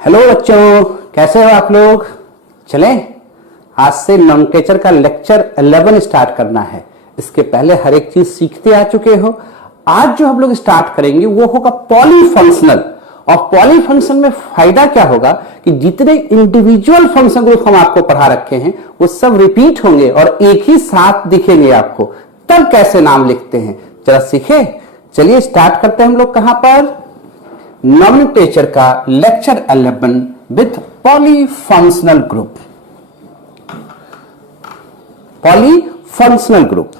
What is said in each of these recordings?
Hello बच्चों, कैसे हो आप लोग। चलें, आज से नोमेनक्लेचर का लेक्चर 11 स्टार्ट करना है। इसके पहले हर एक चीज सीखते आ चुके हो। आज जो हम लोग स्टार्ट करेंगे वो होगा पॉलीफंक्शनल। और पॉलीफंक्शन में फायदा क्या होगा कि जितने इंडिविजुअल फंक्शन ग्रुप हम आपको पढ़ा रखे हैं वो सब रिपीट होंगे और एक ही साथ दिखेंगे आपको। तब कैसे नाम लिखते हैं जरा सीखे। चलिए स्टार्ट करते हैं हम लोग कहां पर, नोमेनक्लेचर का lecture 11 with polyfunctional group. Polyfunctional group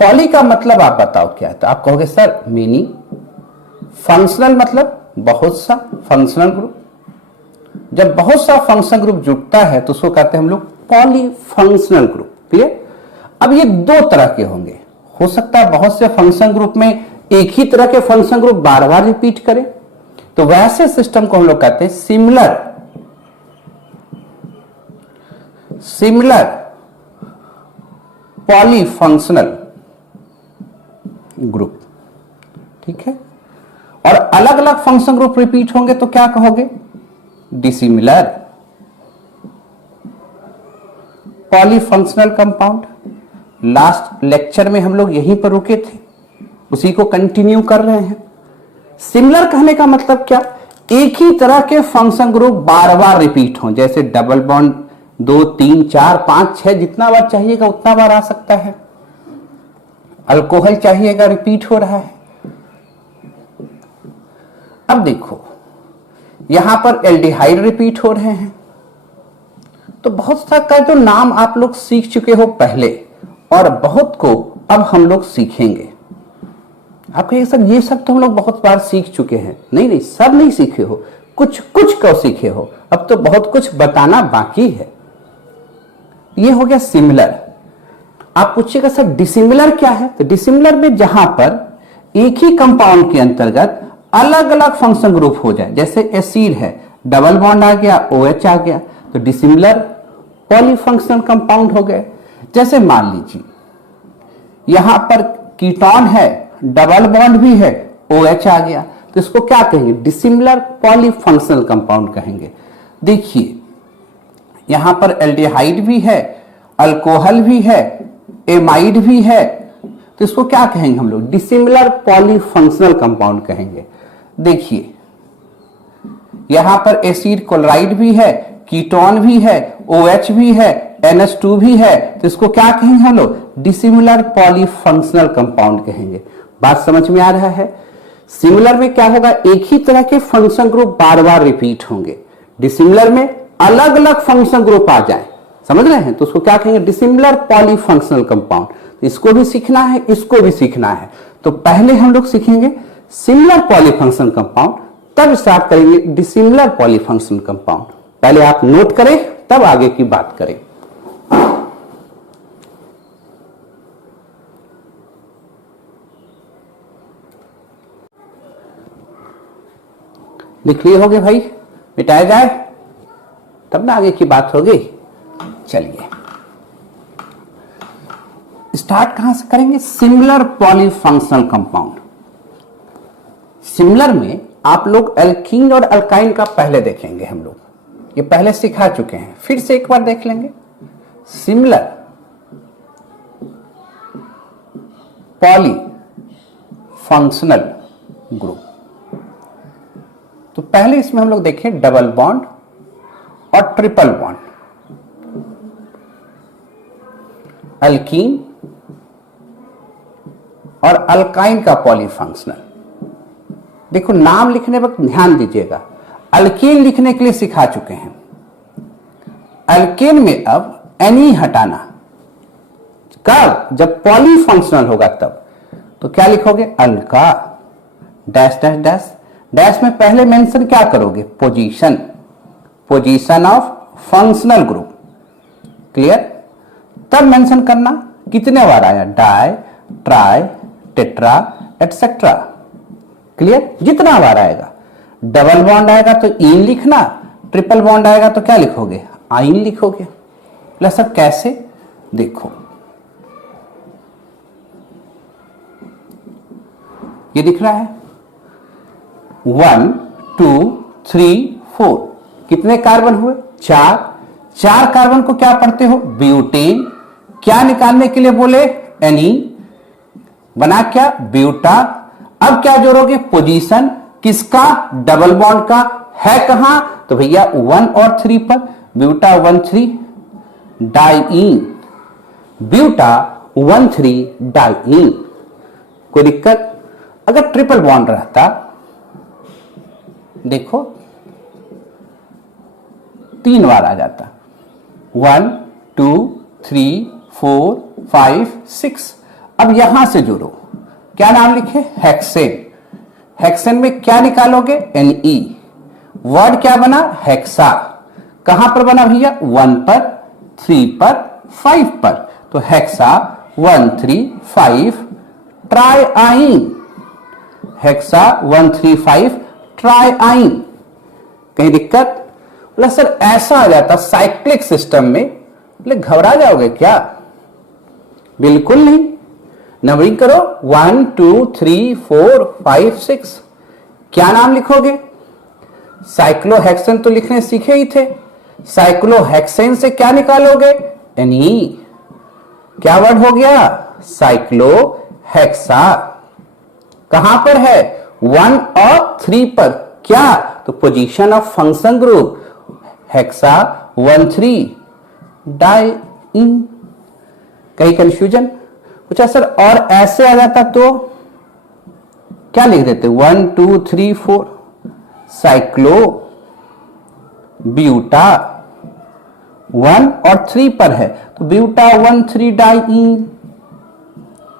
poly का मतलब आप बताओ क्या है। तो आप कहोगे सर मेनी। फंक्शनल मतलब बहुत सा फंक्शनल ग्रुप। जब बहुत सा फंक्शन ग्रुप जुटता है तो उसको कहते हैं हम लोग पॉलीफंक्शनल ग्रुप। क्लियर। अब ये दो तरह के होंगे। हो सकता है बहुत से फंक्शन ग्रुप में एक ही तरह के फंक्शन ग्रुप बार बार रिपीट करें, तो वैसे सिस्टम को हम लोग कहते हैं सिमिलर पॉलीफंक्शनल ग्रुप। ठीक है। और अलग अलग फंक्शन ग्रुप रिपीट होंगे तो क्या कहोगे, dissimilar polyfunctional compound. Last lecture में हम लोग यहीं पर रुके थे, उसी को कंटिन्यू कर रहे हैं। सिमिलर कहने का मतलब क्या, एक ही तरह के फंक्शन ग्रुप बार बार रिपीट हों। जैसे डबल बॉन्ड 2 3 4 5 6 जितना बार चाहिएगा उतना बार आ सकता है। अल्कोहल चाहिएगा, रिपीट हो रहा है। अब देखो यहां पर एल्डिहाइड रिपीट हो रहे हैं। तो बहुत सा का जो नाम आप लोग सीख चुके हो पहले और बहुत को अब हम लोग सीखेंगे। आप कहिए सर ये सब तो हम लोग बहुत बार सीख चुके हैं। नहीं, सब नहीं सीखे हो, कुछ कुछ को सीखे हो। अब तो बहुत कुछ बताना बाकी है। ये हो गया सिमिलर। आप पूछिएगा सर डिसिमिलर क्या है। तो डिसिमिलर में जहां पर एक ही कंपाउंड के अंतर्गत अलग अलग फंक्शन ग्रुप हो जाए, जैसे एसिड है, डबल बॉन्ड आ गया, OH आ गया, तो डिसिमिलर पॉलीफंक्शनल कंपाउंड हो गए। जैसे मान लीजिए यहां पर कीटोन है, डबल बॉन्ड भी है, OH आ गया, तो इसको क्या कहेंगे, डिसिमिलर पॉलीफंक्शनल कंपाउंड कहेंगे। देखिए यहां पर एल्डिहाइड भी है, अल्कोहल भी है, एमाइड भी है, तो इसको क्या कहेंगे हम लोग, डिसिमिलर पॉलीफंक्शनल कंपाउंड कहेंगे। देखिए यहां पर एसिड क्लोराइड भी है, कीटोन भी है, OH भी है, NH2 भी है, तो इसको क्या कहेंगे हम लोग, डिसिमिलर पॉलीफंक्शनल कंपाउंड कहेंगे। बात समझ में आ रहा है। सिमिलर में क्या होगा, एक ही तरह के फंक्शन ग्रुप बार बार रिपीट होंगे। डिसिमिलर में अलग अलग फंक्शन ग्रुप आ जाए, समझ रहे हैं, तो उसको क्या कहेंगे, डिसिमिलर पॉलीफंक्शनल कंपाउंड। इसको भी सीखना है, इसको भी सीखना है। तो पहले हम लोग सीखेंगे सिमिलर पॉलीफंक्शनल कंपाउंड, तब स्टार्ट करेंगे डिसिमिलर पॉलीफंक्शनल कंपाउंड। पहले आप नोट करें तब आगे की बात करें। लिख लिए होगे भाई, मिटाया जाए तब ना आगे की बात होगी। चलिए स्टार्ट कहां से करेंगे, सिमिलर पॉलीफंक्शनल कंपाउंड। सिमिलर में आप लोग एल्कीन और अल्काइन का पहले देखेंगे। हम लोग ये पहले सिखा चुके हैं, फिर से एक बार देख लेंगे। Similar polyfunctional group. तो पहले इसमें हम लोग देखें डबल बॉन्ड और ट्रिपल बॉन्ड, अल्कीन और अल्काइन का पॉलीफंक्शनल। देखो नाम लिखने वक्त ध्यान दीजिएगा, अल्कीन लिखने के लिए सिखा चुके हैं। अल्केन में अब एनी हटाना, कब, जब पॉलीफंक्शनल होगा तब। तो क्या लिखोगे, अल्का डैश डैश डैश। डैश में पहले मेंशन क्या करोगे, position of functional group. Clear. तब मेंशन करना कितने बार आया, di, tri, tetra etcetera. Clear. जितना बार आएगा, डबल बॉन्ड आएगा तो इन लिखना, ट्रिपल बॉन्ड आएगा तो क्या लिखोगे, आइन लिखोगे। बोला सर कैसे, देखो ये दिख रहा है 1 2 3 4, कितने कार्बन हुए, 4 कार्बन को क्या पढ़ते हो, ब्यूटेन। क्या निकालने के लिए बोले, एनी, बना क्या, ब्यूटा। अब क्या जोड़ोगे, पोजीशन किसका, डबल बॉन्ड का, है कहां, तो भैया 1 और 3 पर, ब्यूटा 1 3 डाइईन, ब्यूटा 1 3 डाइईन। कोई दिक्कत, अगर ट्रिपल बॉन्ड रहता, देखो 3 बार आ जाता, 1 2 3 4 5 6। अब यहां से जोड़ो, क्या नाम लिखे, हेक्सेन। हेक्सेन में क्या निकालोगे, Ne, वर्ड क्या बना, हेक्सा। कहां पर बना भैया, 1 पर 3 पर 5 पर, तो हेक्सा 1 3 5 ट्राइआइन, हेक्सा 1 3 5 ट्राइआइन। कहीं दिक्कत, बोला सर ऐसा आ जाता साइक्लिक सिस्टम में, बोले घबरा जाओगे क्या, बिल्कुल नहीं। नंबरिंग करो 1 2 3 4 5 6, क्या नाम लिखोगे, साइक्लोहेक्सेन तो लिखने सीखे ही थे, साइक्लोहेक्सेन से क्या निकालोगे, एनी, क्या वर्ड हो गया, साइक्लोहेक्सा। कहां पर है, 1 और 3 पर, क्या, तो position of function group, hexa 1 3 diene. कहीं कंफ्यूजन, कुछ असर और ऐसे आ जाता तो क्या लिख देते, 1 2 3 4 साइक्लो ब्यूटा, 1 और 3 पर है तो ब्यूटा 1 3 डाइईन।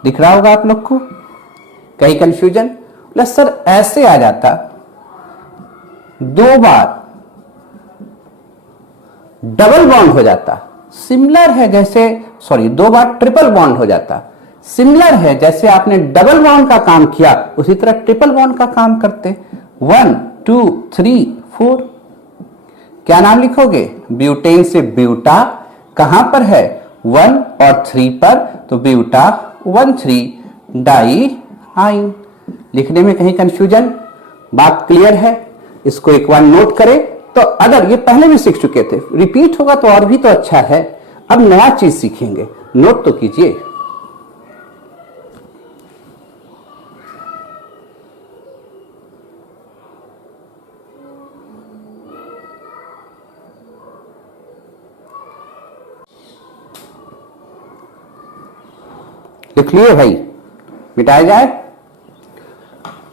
दिख रहा होगा आप लोग को, कहीं कंफ्यूजन, प्लस सर ऐसे आ जाता, 2 बार डबल बॉन्ड हो जाता, सिमिलर है जैसे, सॉरी 2 बार ट्रिपल बॉन्ड हो जाता, सिमिलर है जैसे आपने डबल बॉन्ड का काम किया उसी तरह ट्रिपल बॉन्ड का काम करते, 1 2 3 4। क्या नाम लिखोगे, ब्यूटेन से ब्यूटा, कहां पर है, 1 और 3 पर, तो ब्यूटा 1 3 डाइआइन। लिखने में कहीं कंफ्यूजन, बात क्लियर है, इसको एक बार नोट करें। तो अगर ये पहले भी सीख चुके थे, रिपीट होगा तो और भी तो अच्छा है, अब नया चीज सीखेंगे, नोट तो कीजिए। लिख लिए भाई, मिटाया जाए।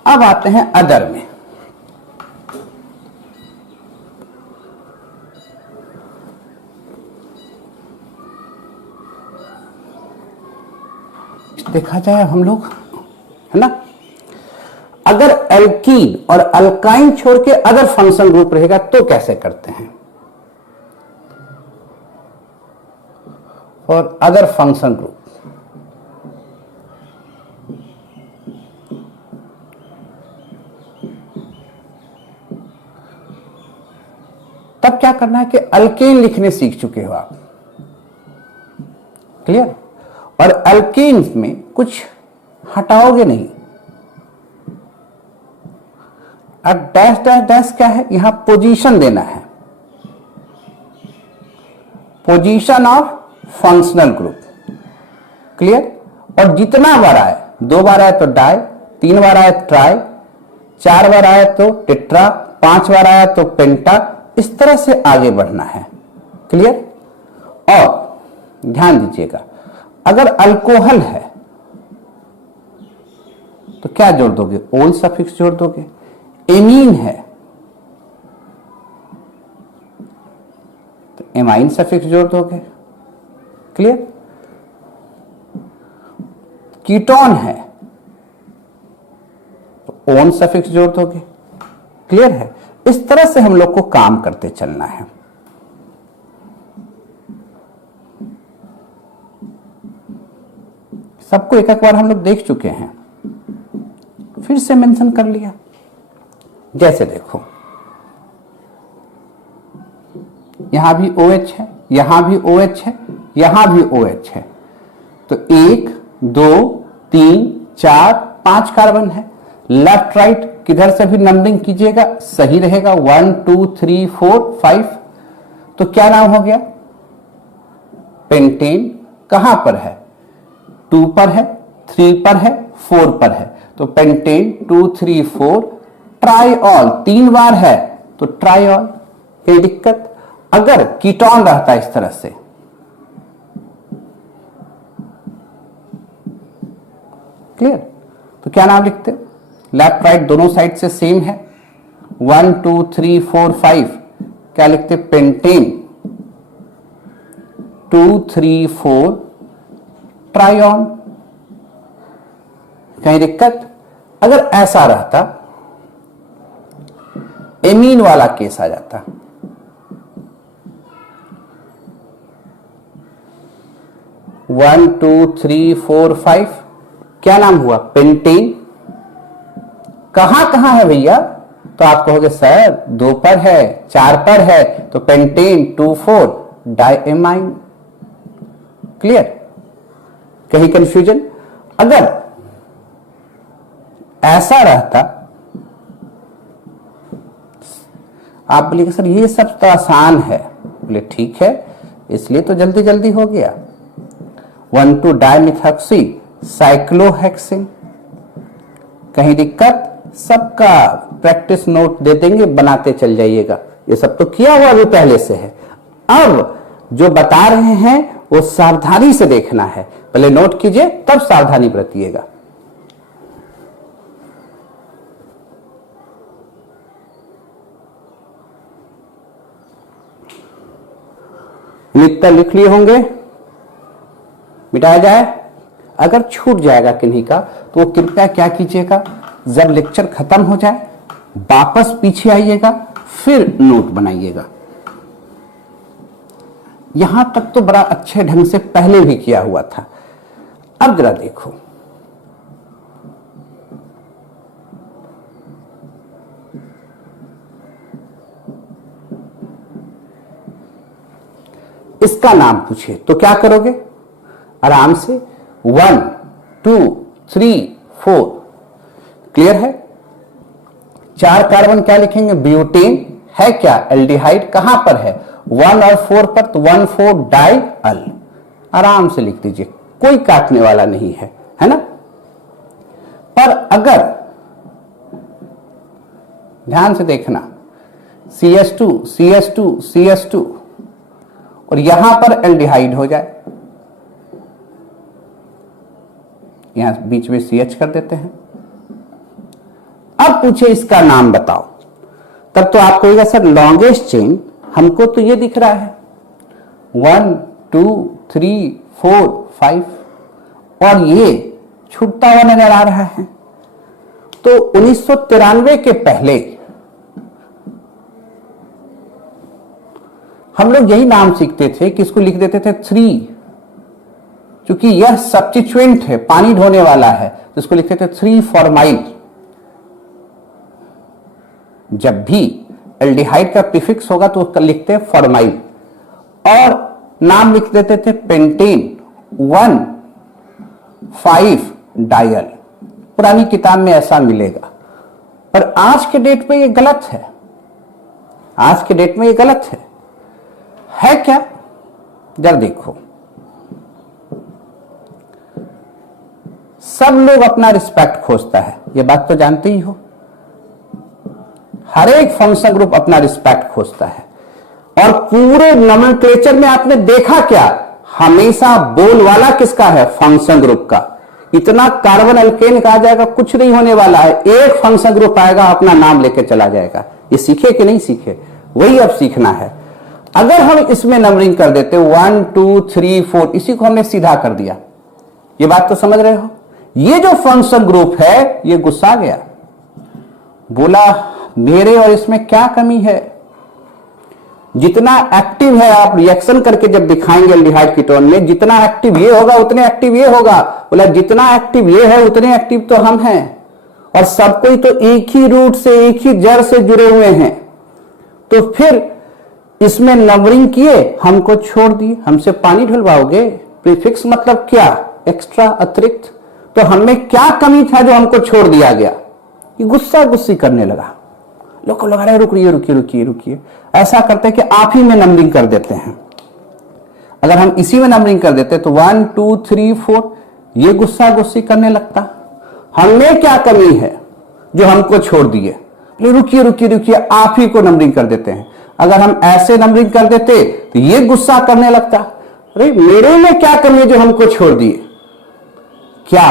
अब आते हैं अदर में, देखा जाए हम लोग, है ना। अगर एल्कीन और अल्काइन छोड़ के अदर फंक्शन ग्रुप रहेगा तो कैसे करते हैं, और अदर फंक्शन ग्रुप, तब क्या करना है कि अल्केन लिखने सीख चुके हो आप, क्लियर। और अल्केन्स में कुछ हटाओगे नहीं, अब डैश डैश डैश क्या है, यहां पोजीशन देना है, position of functional group, clear. और जितना बार आए, 2 बार आए तो डाई, 3 बार आए ट्राई, 4 बार आए तो टेट्रा, 5 बार आया तो पेंटा, इस तरह से आगे बढ़ना है, क्लियर। और ध्यान दीजिएगा, अगर अल्कोहल है तो क्या जोड़ दोगे, ओल सफिक्स जोड़ दोगे। एमीन है तो एमाइन सफिक्स जोड़ दोगे, क्लियर। कीटोन है तो ओन सफिक्स जोड़ दोगे, क्लियर है। इस तरह से हम लोग को काम करते चलना है। सबको एक एक बार हम लोग देख चुके हैं, फिर से मेंशन कर लिया। जैसे देखो यहां भी OH है, यहां भी OH है, यहां भी OH है। तो 1 2 3 4 5 कार्बन है। लेफ्ट राइट किधर से भी नंबरिंग कीजिएगा सही रहेगा, 1 2 3 4 5। तो क्या नाम हो गया? पेंटेन। कहां पर है? 2 पर है, 3 पर है, 4 पर है। तो पेंटेन 2 3 4। ट्राइऑल 3 बार है तो ट्राइऑल। कोई दिक्कत? अगर कीटोन रहता इस तरह से, क्लियर, तो क्या नाम लिखते? लेफ्ट राइट दोनों साइड से सेम है, 1 2 3 4 5। क्या लिखते? पेंटेन 2 3 4 ट्राइऑन। कहीं दिक्कत? अगर ऐसा रहता, एमीन वाला केस आ जाता, one two three four five, क्या नाम हुआ? पेंटेन। कहां है भैया? तो आप कहोगे सर 2 पर है, 4 पर है, तो पेंटेन 2 4 डाइएमाइन। क्लियर? कहीं कंफ्यूजन? अगर ऐसा रहता, आप बोलिए सर ये सब तो आसान है। बोले ठीक है, इसलिए तो जल्दी जल्दी हो गया। 1 2 डाइमिथॉक्सी साइक्लोहेक्सिन। कहीं दिक्कत? सबका प्रैक्टिस नोट दे देंगे, बनाते चल जाइएगा। ये सब तो किया हुआ भी पहले से है। अब जो बता रहे हैं वो सावधानी से देखना है। पहले नोट कीजिए तब सावधानी बरतिएगा। उत्तर लिख लिए होंगे, मिटाया जाए। अगर छूट जाएगा किन्हीं का तो वो कृपया क्या कीजिएगा, जब लेक्चर खत्म हो जाए वापस पीछे आइएगा, फिर नोट बनाइएगा। यहां तक तो बड़ा अच्छे ढंग से पहले भी किया हुआ था। अब जरा देखो, इसका नाम पूछे तो क्या करोगे? आराम से 1 2 3 4। क्लियर है? 4 कार्बन क्या लिखेंगे? ब्यूटेन है क्या? एल्डिहाइड। कहां पर है? 1 और 4 पर, तो 1 4 डाइअल। आराम से लिख दीजिए, कोई काटने वाला नहीं है ना। पर अगर ध्यान से देखना, CH2 CH2 CH2 और यहां पर एल्डिहाइड हो जाए, यहां बीच में CH कर देते हैं। अब पूछे इसका नाम बताओ, तब तो आप कहेगा सर लॉन्गेस्ट चेन हमको तो ये दिख रहा है 1 2 3 4 5 और ये छूटता हुआ नजर आ रहा है। तो 1993 के पहले हम लोग यही नाम सीखते थे कि इसको लिख देते थे 3, क्योंकि यह सब्स्टिट्यूएंट है, पानी ढोने वाला है, तो इसको लिखते थे 3 फॉर्माइल। जब भी एल्डिहाइड का प्रीफिक्स होगा तो उसका लिखते हैं फॉर्माइल, और नाम लिख देते थे पेंटेन 1 5 डाइअल। पुरानी किताब में ऐसा मिलेगा, पर आज के डेट में ये गलत है। आज के डेट में ये गलत है क्या? जरा देखो, सब लोग अपना रिस्पेक्ट खोजता है, ये बात तो जानते ही हो। हर एक फंक्शन ग्रुप अपना रिस्पेक्ट खोजता है, और पूरे नोमेनक्लेचर में आपने देखा क्या, हमेशा बोल वाला किसका है? फंक्शन ग्रुप का। इतना कार्बन अल्केन का आ जाएगा, कुछ नहीं होने वाला है। एक फंक्शन ग्रुप आएगा, अपना नाम लेके चला जाएगा। ये सीखे कि नहीं सीखे? वही अब सीखना है। अगर हम इसमें नंबरिंग कर देते 1 2 3 4, इसी को हमने सीधा कर दिया। ये बात तो समझ रहे हो? ये जो फंक्शन ग्रुप है ये गुस्सा गया, बोला मेरे और इसमें क्या कमी है? जितना एक्टिव है आप रिएक्शन करके जब दिखाएंगे एल्डिहाइड कीटोन में, जितना एक्टिव ये होगा उतने एक्टिव ये होगा। बोला जितना एक्टिव ये है उतने एक्टिव तो हम हैं, और सब कोई तो एक ही रूट से, एक ही जड़ से जुड़े हुए हैं। तो फिर इसमें नंबरिंग किए, हमको छोड़ दिए, हमसे पानी ढुलवाओगे। प्रीफिक्स मतलब क्या? एक्स्ट्रा, अतिरिक्त। तो हमें क्या कमी था जो हमको छोड़ दिया गया? ये गुस्सा गुस्सी करने लगा। लोग को लगा रहे रुकिए रुकिए रुकिए रुकिए। ऐसा करते हैं कि आप ही में नंबरिंग कर देते हैं। अगर हम इसी में नंबरिंग कर देते तो 1 2 3 4, ये गुस्सा गुस्सी करने लगता। हमें क्या कमी है जो हमको छोड़ दिए? रुकिए रुकिए रुकिए, आप ही को नंबरिंग कर देते हैं। अगर हम ऐसे नंबरिंग कर देते तो ये गुस्सा करने लगता, अरे मेरे में क्या कमी है जो हमको छोड़ दिए? क्या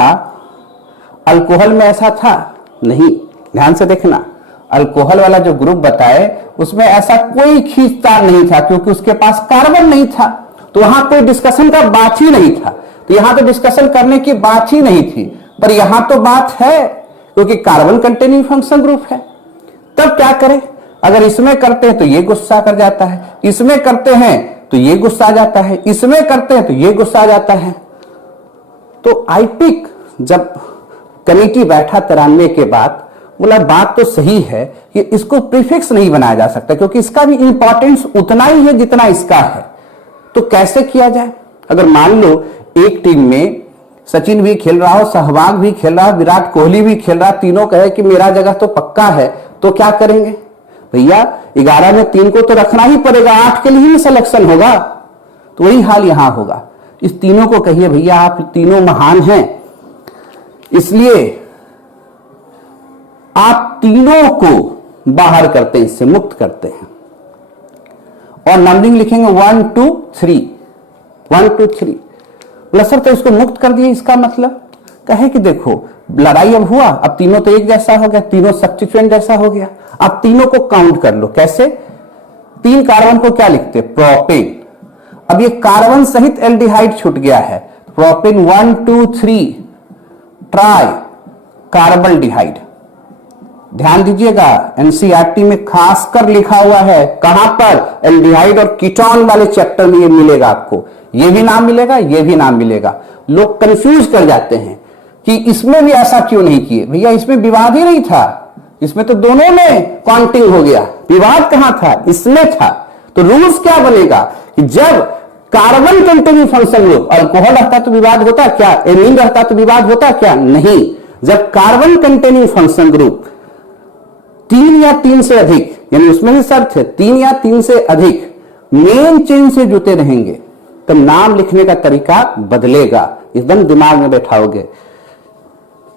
अल्कोहल में ऐसा था? नहीं। ध्यान से देखना, अल्कोहल वाला जो ग्रुप बताए उसमें ऐसा कोई खींचतान नहीं था, क्योंकि उसके पास कार्बन नहीं था। तो वहां कोई डिस्कशन का बात ही नहीं था। तो यहां तो डिस्कशन करने की बात ही नहीं थी, पर यहां तो बात है, क्योंकि कार्बन कंटेनिंग फंक्शन ग्रुप है। तब क्या करें? अगर इसमें करते हैं तो ये गुस्सा कर जाता है, इसमें करते हैं तो ये गुस्सा आ जाता है, इसमें करते हैं तो ये गुस्सा आ जाता है। तो आईपिक जब कमेटी बैठा 93 के बाद, बोला बात तो सही है कि इसको प्रीफिक्स नहीं बनाया जा सकता, क्योंकि इसका भी इंपॉर्टेंस उतना ही है जितना इसका है। तो कैसे किया जाए? अगर मान लो एक टीम में सचिन भी खेल रहा हो, सहवाग भी खेल रहा हो, विराट कोहली भी खेल रहा, तीनों कहे कि मेरा जगह तो पक्का है, तो क्या करेंगे? भैया 11 में 3 को तो रखना ही पड़ेगा, 8 के लिए ही सिलेक्शन होगा। तो वही हाल यहां होगा। इस तीनों को कहिए भैया आप तीनों महान हैं, इसलिए आप तीनों को बाहर करते हैं, इससे मुक्त करते हैं। और नंबरिंग लिखेंगे 1 2 3, 1 2 3। बोला सर तो इसको मुक्त कर दिए, इसका मतलब कहे कि देखो लड़ाई अब हुआ, अब तीनों तो एक जैसा हो गया, तीनों सब्स्टिट्यूएंट जैसा हो गया। अब तीनों को काउंट कर लो। कैसे? 3 कार्बन को क्या लिखते? प्रोपेन। अब ये कार्बन सहित एल्डिहाइड छूट गया है, प्रोपेन 1 2 3 ट्राई कार्बल्डिहाइड। ध्यान दीजिएगा, एनसीईआरटी में खासकर लिखा हुआ है, कहां पर? एल्डिहाइड और कीटोन वाले चैप्टर में ये मिलेगा आपको। ये भी नाम मिलेगा, ये भी नाम मिलेगा। लोग कंफ्यूज कर जाते हैं कि इसमें भी ऐसा क्यों नहीं किए। भैया इसमें विवाद ही नहीं था, इसमें तो दोनों में काउंटिंग हो गया। विवाद कहां था? इसमें था। तो रूल्स क्या बनेगा कि जब carbon containing function group, alcohol रहता तो विवाद होता क्या? एमीन रहता तो विवाद होता क्या? नहीं। जब कार्बन कंटेनिंग फंक्शन ग्रुप 3 या 3 से अधिक, यानी उसमें ही शर्त है 3 या 3 से अधिक मेन चेन से जुटे रहेंगे, तब नाम लिखने का तरीका बदलेगा। एकदम दिमाग में बैठाओगे।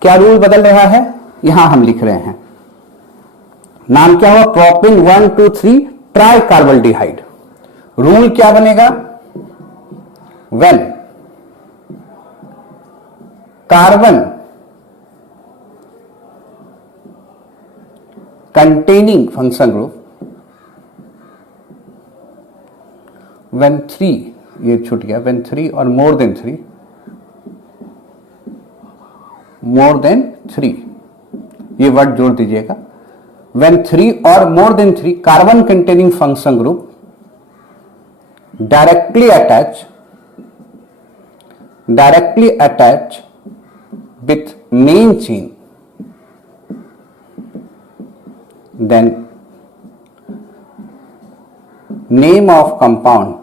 क्या रूल बदल रहा है? यहां हम लिख रहे हैं, नाम क्या हुआ? Propane 1 2 3 try कार्बल्डिहाइड। रूल क्या बनेगा? When carbon containing function group, when 3, ये छूट गया, when 3 और more than 3, more than 3, ये वर्ड जोड़ दीजिएगा। when 3 और more than 3 carbon containing function group directly attach with main chain, then name of compound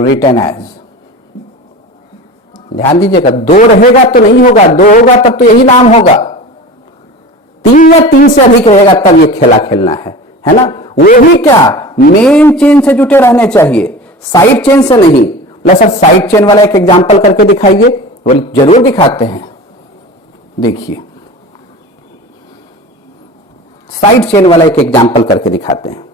written as। ध्यान दीजिएगा, 2 रहेगा तो नहीं होगा, 2 होगा तब तो यही नाम होगा। 3 या 3 से अधिक रहेगा तब ये खेला खेलना है ना? वो भी क्या? मेन चेन से जुटे रहने चाहिए, साइड चेन से नहीं। बोला सर साइड चेन वाला एक एग्जांपल करके दिखाइए। बोले जरूर दिखाते हैं। देखिए साइड चेन वाला एक एग्जांपल करके दिखाते हैं।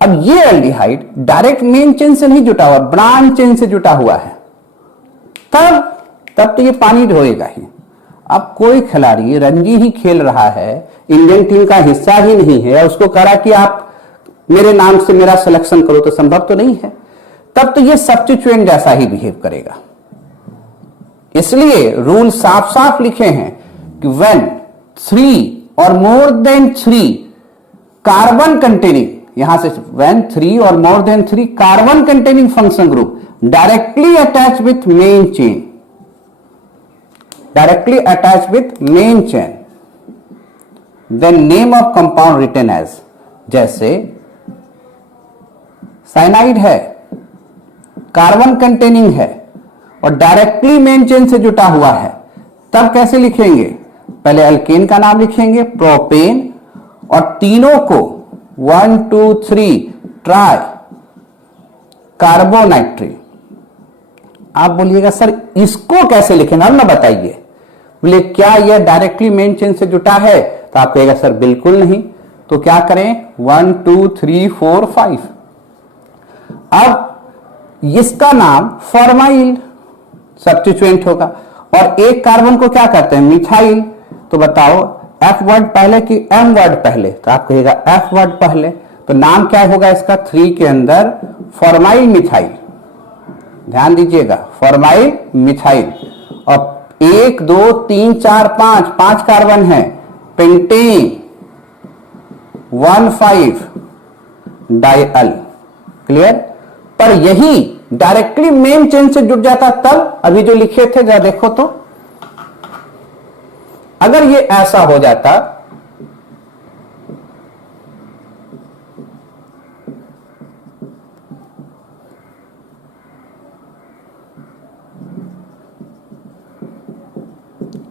अब ये एल्डिहाइड डायरेक्ट मेन चेन से नहीं जुटा हुआ, ब्रांच चेन से जुटा हुआ है, तब तो ये पानी ढोएगा ही। अब कोई खिलाड़ी रणजी ही खेल रहा है, इंडियन टीम का हिस्सा ही नहीं है, उसको कहा कि आप मेरे नाम से मेरा सिलेक्शन करो, तो संभव तो नहीं है। तब तो ये सब्स्टिट्यूएंट जैसा ही बिहेव करेगा। इसलिए रूल साफ साफ लिखे हैं कि व्हेन 3 और मोर देन 3 कार्बन कंटेनिंग, यहां से when 3 or more than 3 carbon containing function group directly attached with main chain, directly attached with main chain, then name of compound written as, जैसे साइनाइड है, कार्बन कंटेनिंग है और directly main chain से जुटा हुआ है, तब कैसे लिखेंगे? पहले अल्केन का नाम लिखेंगे प्रोपेन और तीनों को 1 2 3 ट्राई कार्बोनाइट्रिल। आप बोलिएगा सर इसको कैसे लिखेंगे, अब ना बताइए। बोले क्या यह डायरेक्टली मेन चेन से जुटा है? तो आप कहेगा सर बिल्कुल नहीं। तो क्या करें? 1 2 3 4 5। अब इसका नाम फॉर्माइल सब्स्टिट्यूएंट होगा और एक कार्बन को क्या करते हैं? मिथाइल। तो बताओ एफ वर्ड पहले कि एम वर्ड पहले? तो आप कहेगा एफ वर्ड पहले। तो नाम क्या होगा इसका? 3 के अंदर फॉर्माइल मिथाइल, ध्यान दीजिएगा, फॉर्माइल मिथाइल। और 1 2 3 4 5 कार्बन है, पेंटेन 1,5 डाइअल। क्लियर? पर यही डायरेक्टली मेन चेन से जुड़ जाता तब, अभी जो लिखे थे जरा देखो तो, अगर ये ऐसा हो जाता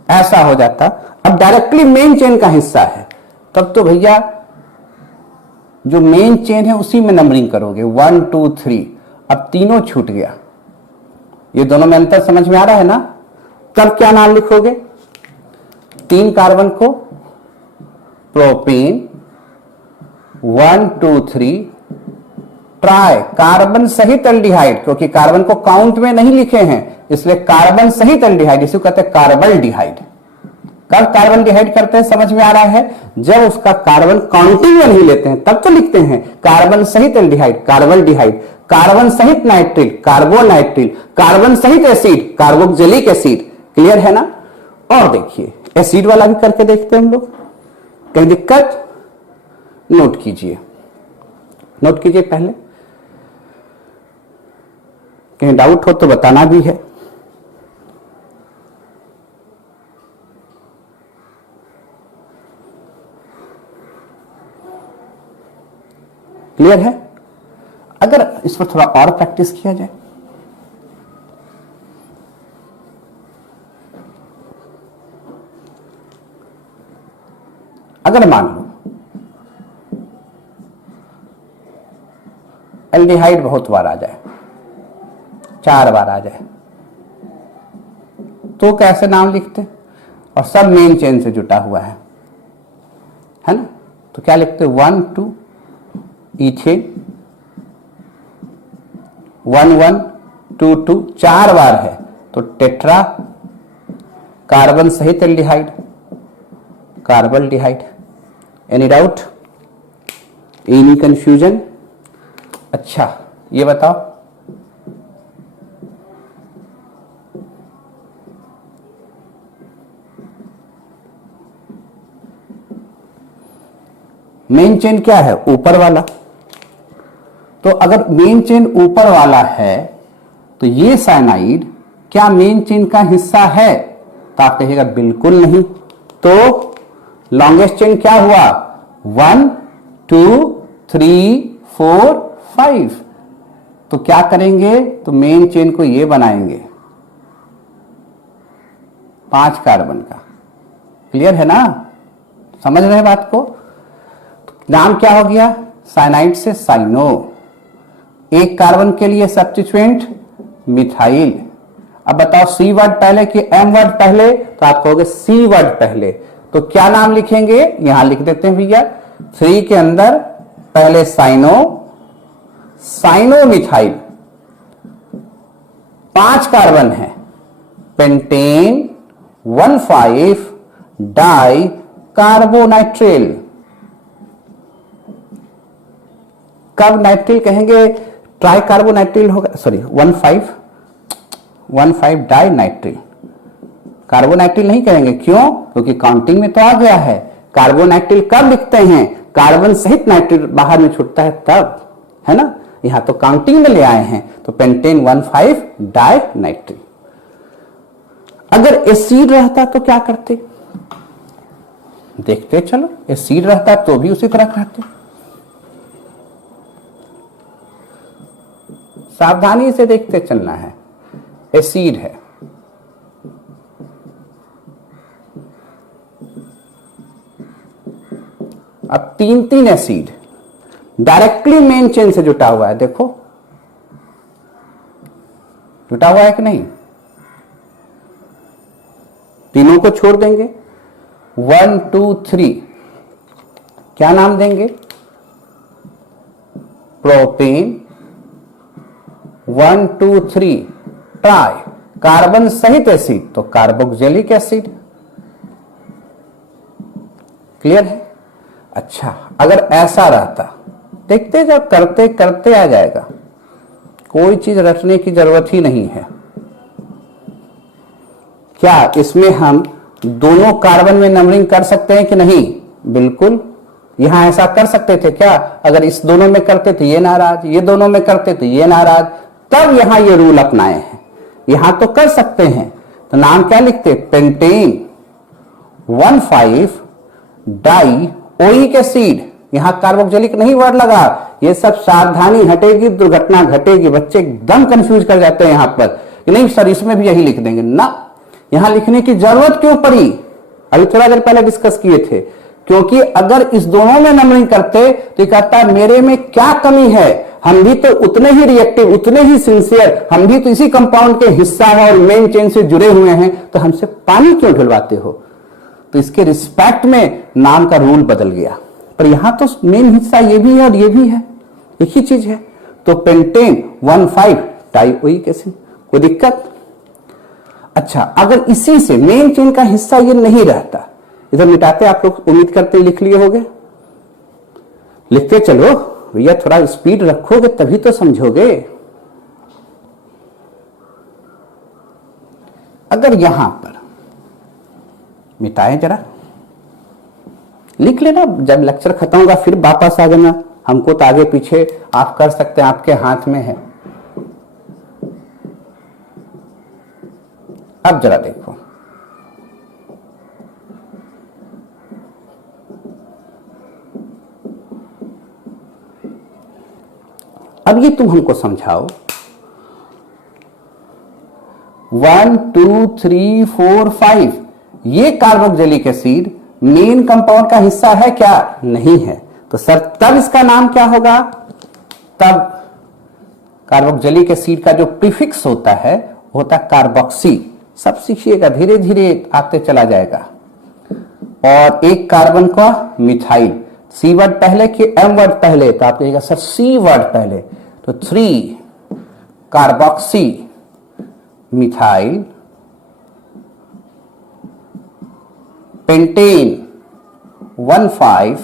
ऐसा हो जाता, अब डायरेक्टली मेन चेन का हिस्सा है, तब तो भैया जो मेन चेन है उसी में नंबरिंग करोगे 1 2 3। अब तीनों छूट गया, ये दोनों में अंतर समझ में आ रहा है ना? तब क्या नाम लिखोगे? 3 कार्बन को प्रोपेन 1 2 3 ट्राई कार्बन सहित एल्डिहाइड, क्योंकि कार्बन को काउंट में नहीं लिखे हैं इसलिए कार्बन सहित एल्डिहाइड, इसे कहते हैं कार्बल्डिहाइड। कब कार्बन डिहाइड करते हैं समझ में आ रहा है? जब उसका कार्बन काउंटिंग में नहीं लेते हैं तब तो लिखते हैं कार्बन सहित एल्डिहाइड, कार्बल्डिहाइड, कार्बन सहित नाइट्रिल, कार्बोनाइट्रिल, कार्बन सहित एसिड, कार्बोक्सिलिक एसिड। क्लियर है ना? और देखिए एसिड वाला भी करके देखते हैं हम लोग, कहीं दिक्कत? नोट कीजिए, नोट कीजिए पहले, कहीं डाउट हो तो बताना भी है। क्लियर है? अगर इस पर थोड़ा और प्रैक्टिस किया जाए, अगर मान लो एल्डिहाइड बहुत बार आ जाए, 4 बार आ जाए, तो कैसे नाम लिखते? और सब मेन चेन से जुटा हुआ है ना? तो क्या लिखते? 1 2 इथेन 1 1 2 2, 4 बार है तो टेट्रा कार्बन सहित aldehyde, carbaldehyde. Any doubt? Any confusion? अच्छा ये बताओ, मेन चेन क्या है? ऊपर वाला। तो अगर मेन चेन ऊपर वाला है तो ये साइनाइड क्या मेन चेन का हिस्सा है? तो आप कहिएगा बिल्कुल नहीं। तो लॉन्गेस्ट चेन क्या हुआ? 1 2 3 4 5। तो क्या करेंगे? तो मेन चेन को ये बनाएंगे 5 कार्बन का। क्लियर है ना? समझ रहे हैं बात को? नाम क्या हो गया? साइनाइड से साइनो। एक कार्बन के लिए सब्स्टिट्यूएंट मिथाइल। अब बताओ सी वर्ड पहले कि एम वर्ड पहले? तो आप कहोगे सी वर्ड पहले। तो क्या नाम लिखेंगे? यहां लिख देते हैं भैया, 3 के अंदर पहले साइनो, साइनो मिथाइल, 5 कार्बन है, पेंटेन 1,5 डाई कार्बोनाइट्रिल। कब नाइट्रिल कहेंगे? ट्राई कार्बोनाइट्रिल होगा, सॉरी 1,5 डाई नाइट्रिल। कार्बोनाइट्रिल नहीं कहेंगे, क्यों? क्योंकि काउंटिंग में तो आ गया है। कार्बोनाइट्रिल कब लिखते हैं? कार्बन सहित नाइट्रेट बाहर में छूटता है तब, है ना। यहां तो काउंटिंग में ले आए हैं, तो पेंटेन 1,5 डाई नाइट्रिल। अगर एसिड रहता तो क्या करते, देखते चलो। एसिड रहता तो भी उसी तरह करते। सावधानी से देखते चलना है। एसिड है, अब 3 एसिड डायरेक्टली मेन चेन से जुटा हुआ है। देखो जुटा हुआ है कि नहीं। तीनों को छोड़ देंगे, 1 2 3, क्या नाम देंगे, प्रोपेन। 1 2 3 ट्राई, कार्बन सहित एसिड तो कार्बोक्सिलिक एसिड। क्लियर है। अच्छा, अगर ऐसा रहता, देखते जब करते करते आ जाएगा, कोई चीज रटने की जरूरत ही नहीं है। क्या इसमें हम दोनों कार्बन में नंबरिंग कर सकते हैं कि नहीं, बिल्कुल। यहां ऐसा कर सकते थे क्या, अगर इस दोनों में करते तो ये नाराज, ये दोनों में करते तो ये नाराज, तब यहां ये रूल अपनाए हैं। यहां तो कर सकते हैं, तो नाम क्या लिखते, पेंटेन 1,5 डाई ओइक एसिड। यहां कार्बोक्सिलिक नहीं वर्ड लगा, ये सब सावधानी हटेगी, दुर्घटना घटेगी। बच्चे एकदम कंफ्यूज कर जाते हैं यहां पर कि नहीं सर इसमें भी यही लिख देंगे ना, यहां लिखने की जरूरत क्यों पड़ी, अभी थोड़ा देर पहले डिस्कस किए थे। क्योंकि अगर इस दोनों में नंबरिंग करते तो कहता है मेरे में क्या कमी है, हम भी तो उतने ही रिएक्टिव, उतने ही सिंसियर, हम भी तो इसी कंपाउंड के हिस्सा है और मेन चेन से जुड़े हुए हैं, तो हमसे पानी क्यों ढुलवाते हो। तो इसके रिस्पेक्ट में नाम का रूल बदल गया, पर यहां तो मेन हिस्सा ये भी है और ये भी है, एक ही चीज है। तो पेंटेन 1,5 डाइओइक एसिड, कोई दिक्कत। अच्छा, अगर इसी से मेन चेन का हिस्सा ये नहीं रहता, इधर मिटाते, आप लोग उम्मीद करते लिख लिए होगे, लिखते चलो भैया, थोड़ा स्पीड रखोगे तभी तो समझोगे। अगर यहां पर मिटाएं, जरा लिख लेना, जब लेक्चर खत्म होगा फिर वापस आ जाना, हमको तो आगे पीछे आप कर सकते हैं, आपके हाथ में है। अब जरा देखो, अब ये तुम हमको समझाओ, 1 2 3 4 5 ये कार्बोक्सिलिक एसिड मेन कंपाउंड का हिस्सा है क्या, नहीं है। तो सर तब इसका नाम क्या होगा, तब कार्बोक्सिलिक एसिड का जो प्रीफिक्स होता है होता है कार्बोक्सी। सब सीखिएगा, धीरे धीरे आते चला जाएगा। और एक कार्बन का मिथाइल, सी वर्ड पहले कि एम वर्ड पहले, तो आप कहिएगा सर सी वर्ड पहले, तो 3 carboxy methyl pentane 1,5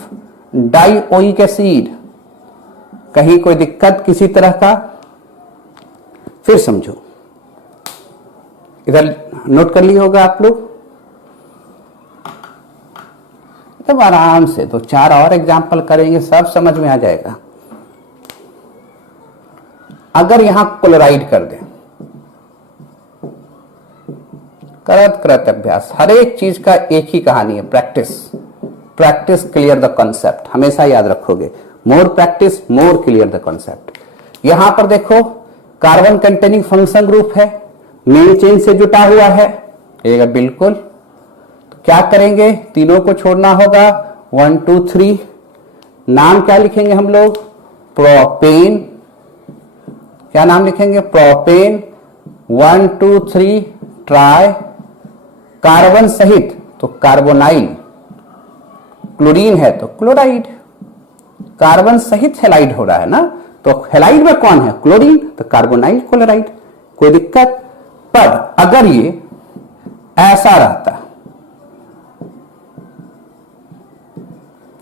dioic acid. कहीं कोई दिक्कत किसी तरह का, फिर समझो, इधर नोट कर लिया होगा आप लोग, तब आराम से 2-4 और एग्जाम्पल करेंगे, सब समझ में आ जाएगा। अगर यहां क्लोराइड कर दें, करत करत अभ्यास, हर एक चीज का एक ही कहानी है, practice. Practice clear the concept, हमेशा याद रखोगे, more practice more clear the concept. यहां पर देखो कार्बन कंटेनिंग फंक्शन ग्रुप है, मेन चेन से जुटा हुआ है, ये बिल्कुल। तो क्या करेंगे, तीनों को छोड़ना होगा, 1 2 3, नाम क्या लिखेंगे हम लोग, प्रोपेन। क्या नाम लिखेंगे, प्रोपेन 1 2 3 ट्राई, कार्बन सहित तो कार्बोनाइल, क्लोरीन है तो क्लोराइड, कार्बन सहित हेलाइड हो रहा है ना, तो हेलाइड में कौन है, क्लोरीन, तो कार्बोनाइल क्लोराइड। कोई दिक्कत। पर अगर ये ऐसा रहता,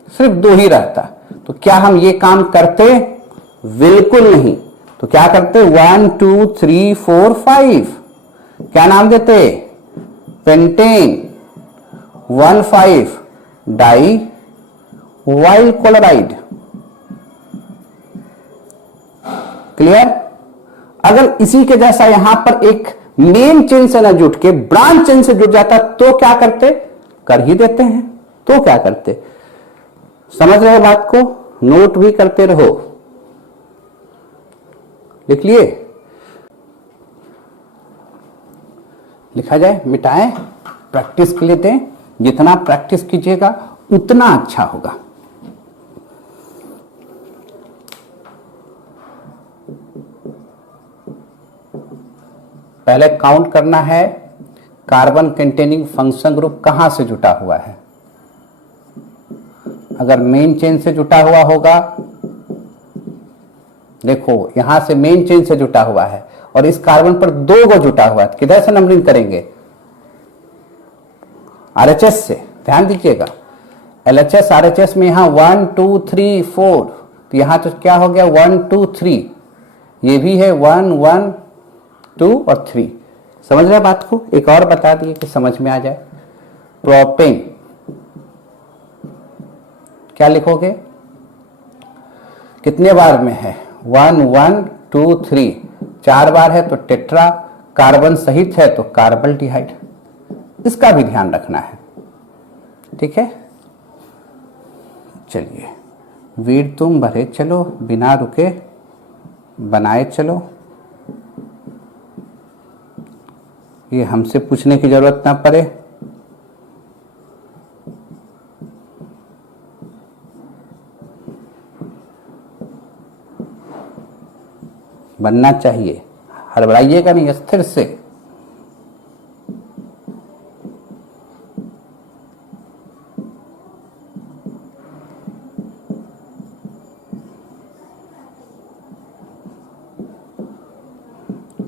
सिर्फ 2 ही रहता, तो क्या हम ये काम करते, बिल्कुल नहीं। तो क्या करते, 1 2 3 4 5, क्या नाम देते, pentane 1,5 di yl chloride. Clear? अगर इसी के जैसा यहां पर एक मेन चेन से न जुट के ब्रांच चेन से जुट जाता तो क्या करते? कर ही देते हैं। तो क्या करते? समझ रहे हो बात को? नोट भी करते रहो। लिख लिए? लिखा जाए, मिटाएं, प्रैक्टिस के लिए दें। जितना प्रैक्टिस कीजिएगा उतना अच्छा होगा। पहले काउंट करना है कार्बन कंटेनिंग फंक्शन ग्रुप कहां से जुटा हुआ है। अगर मेन चेन से जुटा हुआ होगा, देखो यहां से मेन चेन से जुटा हुआ है और इस कार्बन पर 2 गो जुटा हुआ है, किधर से नंबरिंग करेंगे? आरएचएस से। ध्यान दीजिएगा, एलएचएस आरएचएस में यहां 1 2 3 4, तो यहां तो क्या हो गया 1 2 3, ये भी है 1 1 2 और 3। समझ रहे बात को? एक और बता दिए कि समझ में आ जाए। प्रोपेन क्या लिखोगे? कितने बार में है? 1 1 2 3, 4 बार है तो टेट्रा, कार्बन सहित है तो कार्बल्डिहाइड। इसका भी ध्यान रखना है, ठीक है? चलिए, वीर तुम भरे चलो, बिना रुके बनाए चलो। ये हमसे पूछने की जरूरत ना पड़े। बनना चाहिए, हड़बड़ाइएगा नहीं, स्थिर से।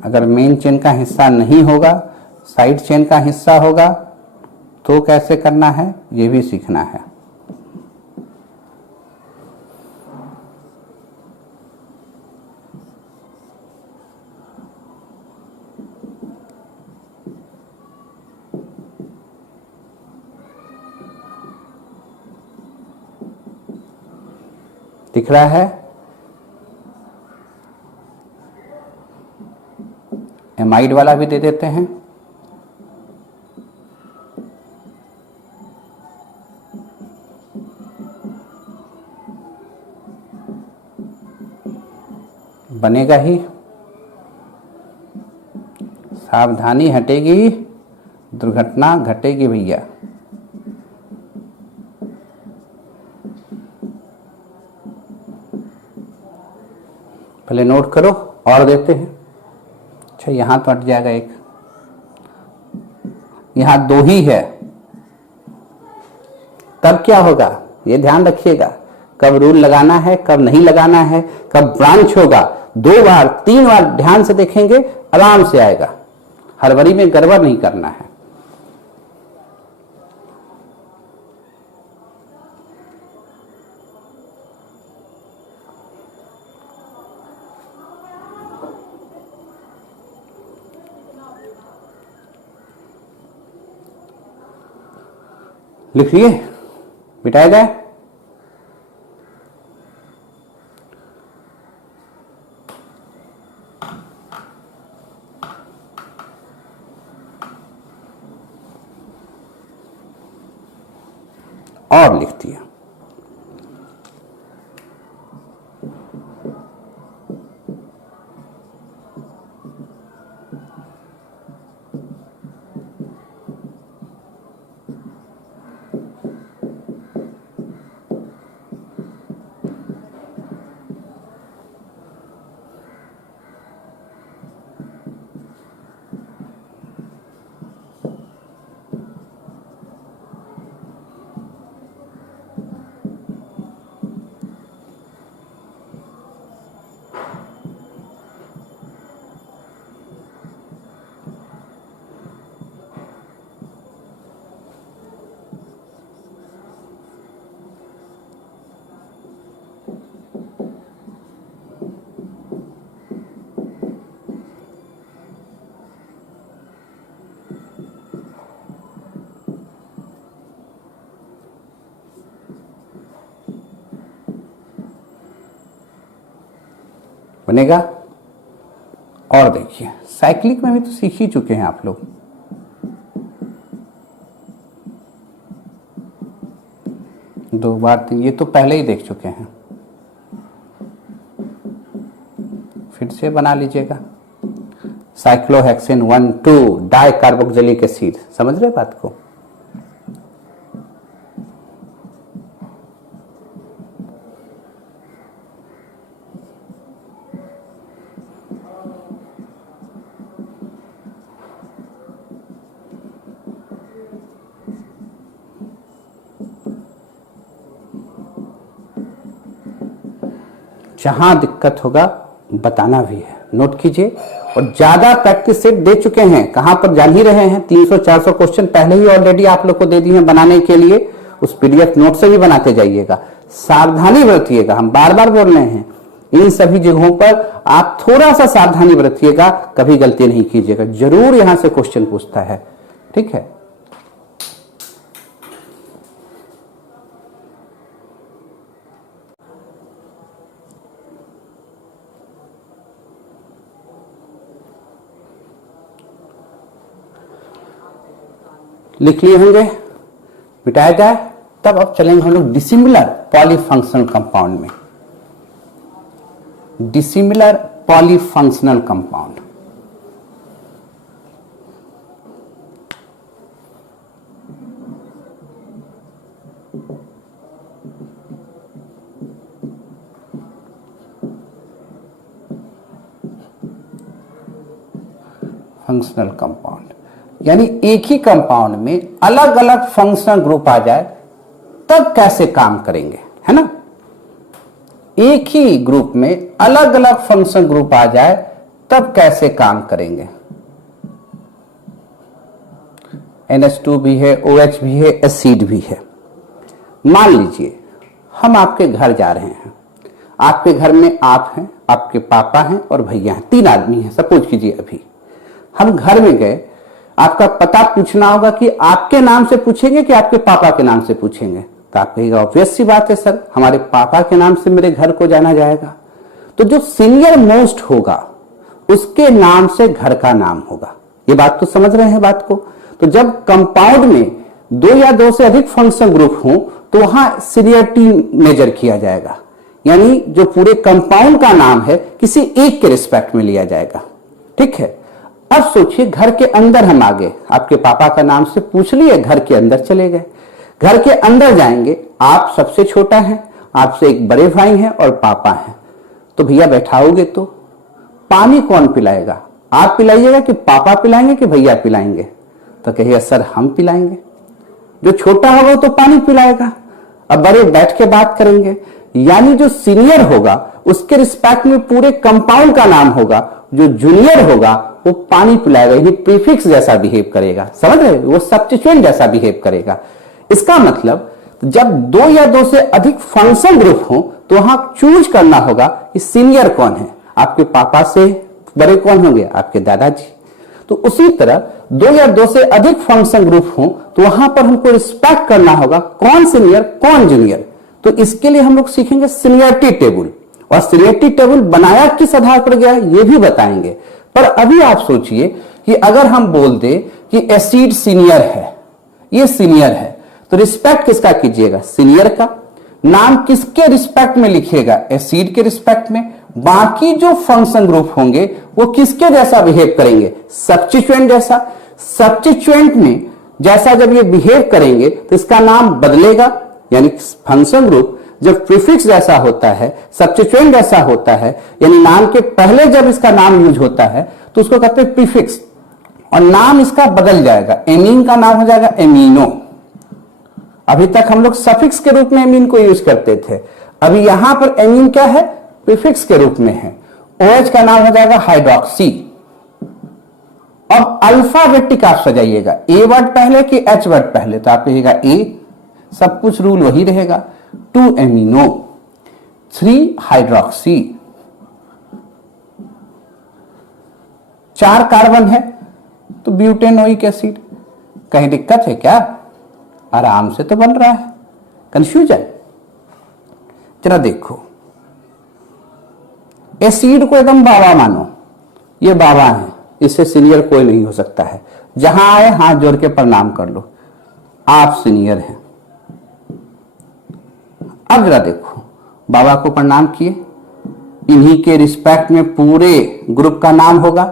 अगर मेन चेन का हिस्सा नहीं होगा, साइड चेन का हिस्सा होगा, तो कैसे करना है ये भी सीखना है। दिख रहा है? एमाइड वाला भी दे देते हैं। बनेगा ही, सावधानी हटेगी, दुर्घटना घटेगी भैया। पहले नोट करो और देते हैं। अच्छा, यहां तो हट जाएगा एक, यहां 2 ही है, तब क्या होगा ये ध्यान रखिएगा। कब रूल लगाना है, कब नहीं लगाना है, कब ब्रांच होगा, 2 बार 3 बार ध्यान से देखेंगे, आराम से आएगा। हड़बड़ी में गड़बड़ नहीं करना है। लिख लिए? मिटाया जाए? और लिख दिया। बनेगा। और देखिए साइक्लिक में भी तो सीख ही चुके हैं आप लोग। दो बार तीन, ये तो पहले ही देख चुके हैं, फिर से बना लीजिएगा। साइक्लोहेक्सेन 1,2 डाई कार्बोक्सिलिक एसिड, समझ रहे बात को। जहां दिक्कत होगा बताना भी है, नोट कीजिए। और ज्यादा प्रैक्टिस सेट दे चुके हैं, कहां पर जान ही रहे हैं। 300-400 क्वेश्चन पहले ही ऑलरेडी आप लोग को दे दिए हैं बनाने के लिए। उस पीडीएफ नोट से भी बनाते जाइएगा। सावधानी बरतिएगा, हम बार बार बोल रहे हैं, इन सभी जगहों पर आप थोड़ा सा सावधानी बरतिएगा, कभी गलती नहीं कीजिएगा। जरूर यहां से क्वेश्चन पूछता है, ठीक है। लिख लिए होंगे, मिटाया जाए। तब अब चलेंगे हम लोग डिसिमिलर पॉलीफंक्शनल कंपाउंड में। Dissimilar polyfunctional compound, functional compound यानी एक ही कंपाउंड में अलग अलग फंक्शनल ग्रुप आ जाए तब कैसे काम करेंगे, है ना। एक ही ग्रुप में अलग अलग फंक्शन ग्रुप आ जाए तब कैसे काम करेंगे। NH2 भी है, OH भी है, एसिड भी है। मान लीजिए हम आपके घर जा रहे हैं, आपके घर में आप हैं, आपके पापा हैं और भैया हैं, 3 आदमी हैं। सपोज कीजिए अभी हम घर में गए, आपका पता पूछना होगा कि आपके नाम से पूछेंगे कि आपके पापा के नाम से पूछेंगे। तो आप कहेगा ऑब्वियस सी बात है सर, हमारे पापा के नाम से मेरे घर को जाना जाएगा। तो जो सीनियर मोस्ट होगा उसके नाम से घर का नाम होगा। ये बात तो समझ रहे हैं बात को। तो जब कंपाउंड में 2 या 2 से अधिक फंक्शन ग्रुप हो तो वहां सीनियरिटी मेजर किया जाएगा, यानी जो पूरे कंपाउंड का नाम है किसी एक के रिस्पेक्ट में लिया जाएगा, ठीक है। अब सोचिए घर के अंदर हम आ गए, आपके पापा का नाम से पूछ लिए, घर के अंदर चले गए। घर के अंदर जाएंगे, आप सबसे छोटा हैं, आपसे एक बड़े भाई हैं और पापा हैं। तो भैया बैठाओगे तो पानी कौन पिलाएगा, आप पिलाइएगा कि पापा पिलाएंगे कि भैया पिलाएंगे। तो कहिए सर हम पिलाएंगे। जो छोटा होगा तो पानी पिलाएगा। अब बड़े बैठ के बात करेंगे, यानी जो सीनियर होगा उसके रिस्पेक्ट में पूरे कंपाउंड का नाम होगा, जो जूनियर होगा वो पानी पिलाएगा, यानी प्रीफिक्स जैसा बिहेव करेगा। समझ रहे, वो सब्स्टिट्यूएंट जैसा बिहेव करेगा। इसका मतलब जब 2 या 2 से अधिक फंक्शन ग्रुप हो तो वहां चूज करना होगा कि सीनियर कौन है। आपके पापा से बड़े कौन होंगे, आपके दादाजी। तो उसी तरह 2 या 2 से अधिक फंक्शन ग्रुप हो तो वहां पर हमको रिस्पेक्ट करना होगा कौन सीनियर कौन जूनियर। तो इसके लिए हम लोग सीखेंगे सीनियरिटी टेबल, और सीनियरिटी टेबल बनाया किस आधार पर गया ये भी बताएंगे। पर अभी आप सोचिए कि अगर हम बोल दे कि एसिड सीनियर है, ये सीनियर है, तो रिस्पेक्ट किसका कीजिएगा, सीनियर का। नाम किसके रिस्पेक्ट में लिखिएगा, एसिड के रिस्पेक्ट में। बाकी जो फंक्शन ग्रुप होंगे वो किसके जैसा बिहेव करेंगे, सब्स्टिट्यूएंट जैसा। सब्स्टिट्यूएंट में जैसा जब ये बिहेव करेंगे तो इसका नाम बदलेगा, यानी फंक्शन ग्रुप जब प्रीफिक्स जैसा होता है, सब्स्टिट्यूएंट जैसा होता है, यानी नाम के पहले जब इसका नाम यूज होता है तो उसको कहते हैं प्रीफिक्स, और नाम इसका बदल जाएगा। एमीन का नाम हो जाएगा एमीनो। अभी तक हम लोग सफिक्स के रूप में एमीन को यूज करते थे, अभी यहां पर एमीन क्या है, प्रीफिक्स के रूप में है। OH का नाम हो जाएगा हाइड्रोक्सी। अब अल्फाबेटिक आप सजाइएगा, ए वर्ड पहले कि एच वर्ड पहले, तो आप कहिएगा ए, सब कुछ रूल वही रहेगा। 2 एमिनो, 3 हाइड्रोक्सी, 4 कार्बन है तो ब्यूटेनोइक एसिड। कहीं दिक्कत है क्या, आराम से तो बन रहा है, कंफ्यूजन। जरा देखो एसिड को एकदम बाबा मानो, ये बाबा है, इससे सीनियर कोई नहीं हो सकता है। जहां आए हाथ जोड़ के प्रणाम कर लो, आप सीनियर हैं। अब जरा देखो, बाबा को प्रणाम किए, इन्हीं के रिस्पेक्ट में पूरे ग्रुप का नाम होगा।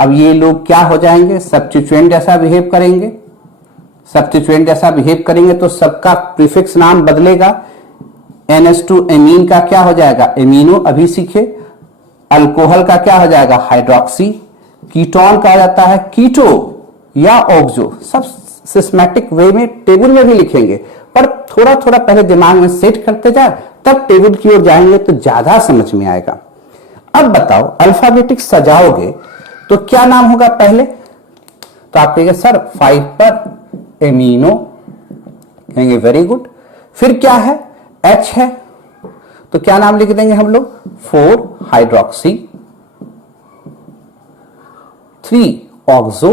अब ये लोग क्या हो जाएंगे, सब्स्टिट्यूएंट जैसा बिहेव करेंगे। सब्स्टिट्यूएंट जैसा बिहेव करेंगे तो सबका प्रीफिक्स नाम बदलेगा। NH2 एमीन का क्या हो जाएगा, एमिनो, अभी सीखे। अल्कोहल का क्या हो जाएगा, हाइड्रोक्सी। कीटोन का आ जाता है कीटो या ऑक्सो। सब सिस्टमैटिक वे में टेबल में भी लिखेंगे, पर थोड़ा थोड़ा पहले दिमाग में सेट करते जाए, तब टेबल की ओर जाएंगे तो ज्यादा समझ में आएगा। अब बताओ, अल्फाबेटिक सजाओगे तो क्या नाम होगा पहले? तो आप कहेंगे सर 5 पर एमिनो, कहेंगे वेरी गुड। फिर क्या है, H है, तो क्या नाम लिख देंगे हम लोग, 4 हाइड्रोक्सी, 3 ऑक्सो,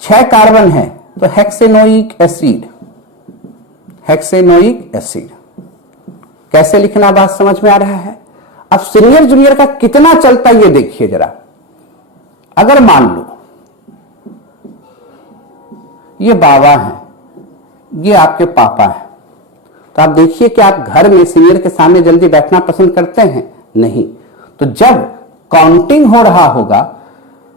6 कार्बन है तो हेक्सेनोइक एसिड। हेक्सेनोइक एसिड कैसे लिखना, बात समझ में आ रहा है? अब सीनियर जूनियर का कितना चलता है ये देखिए जरा। अगर मान लो ये बाबा है, ये आपके पापा है, तो आप देखिए कि आप घर में सीनियर के सामने जल्दी बैठना पसंद करते हैं? नहीं। तो जब काउंटिंग हो रहा होगा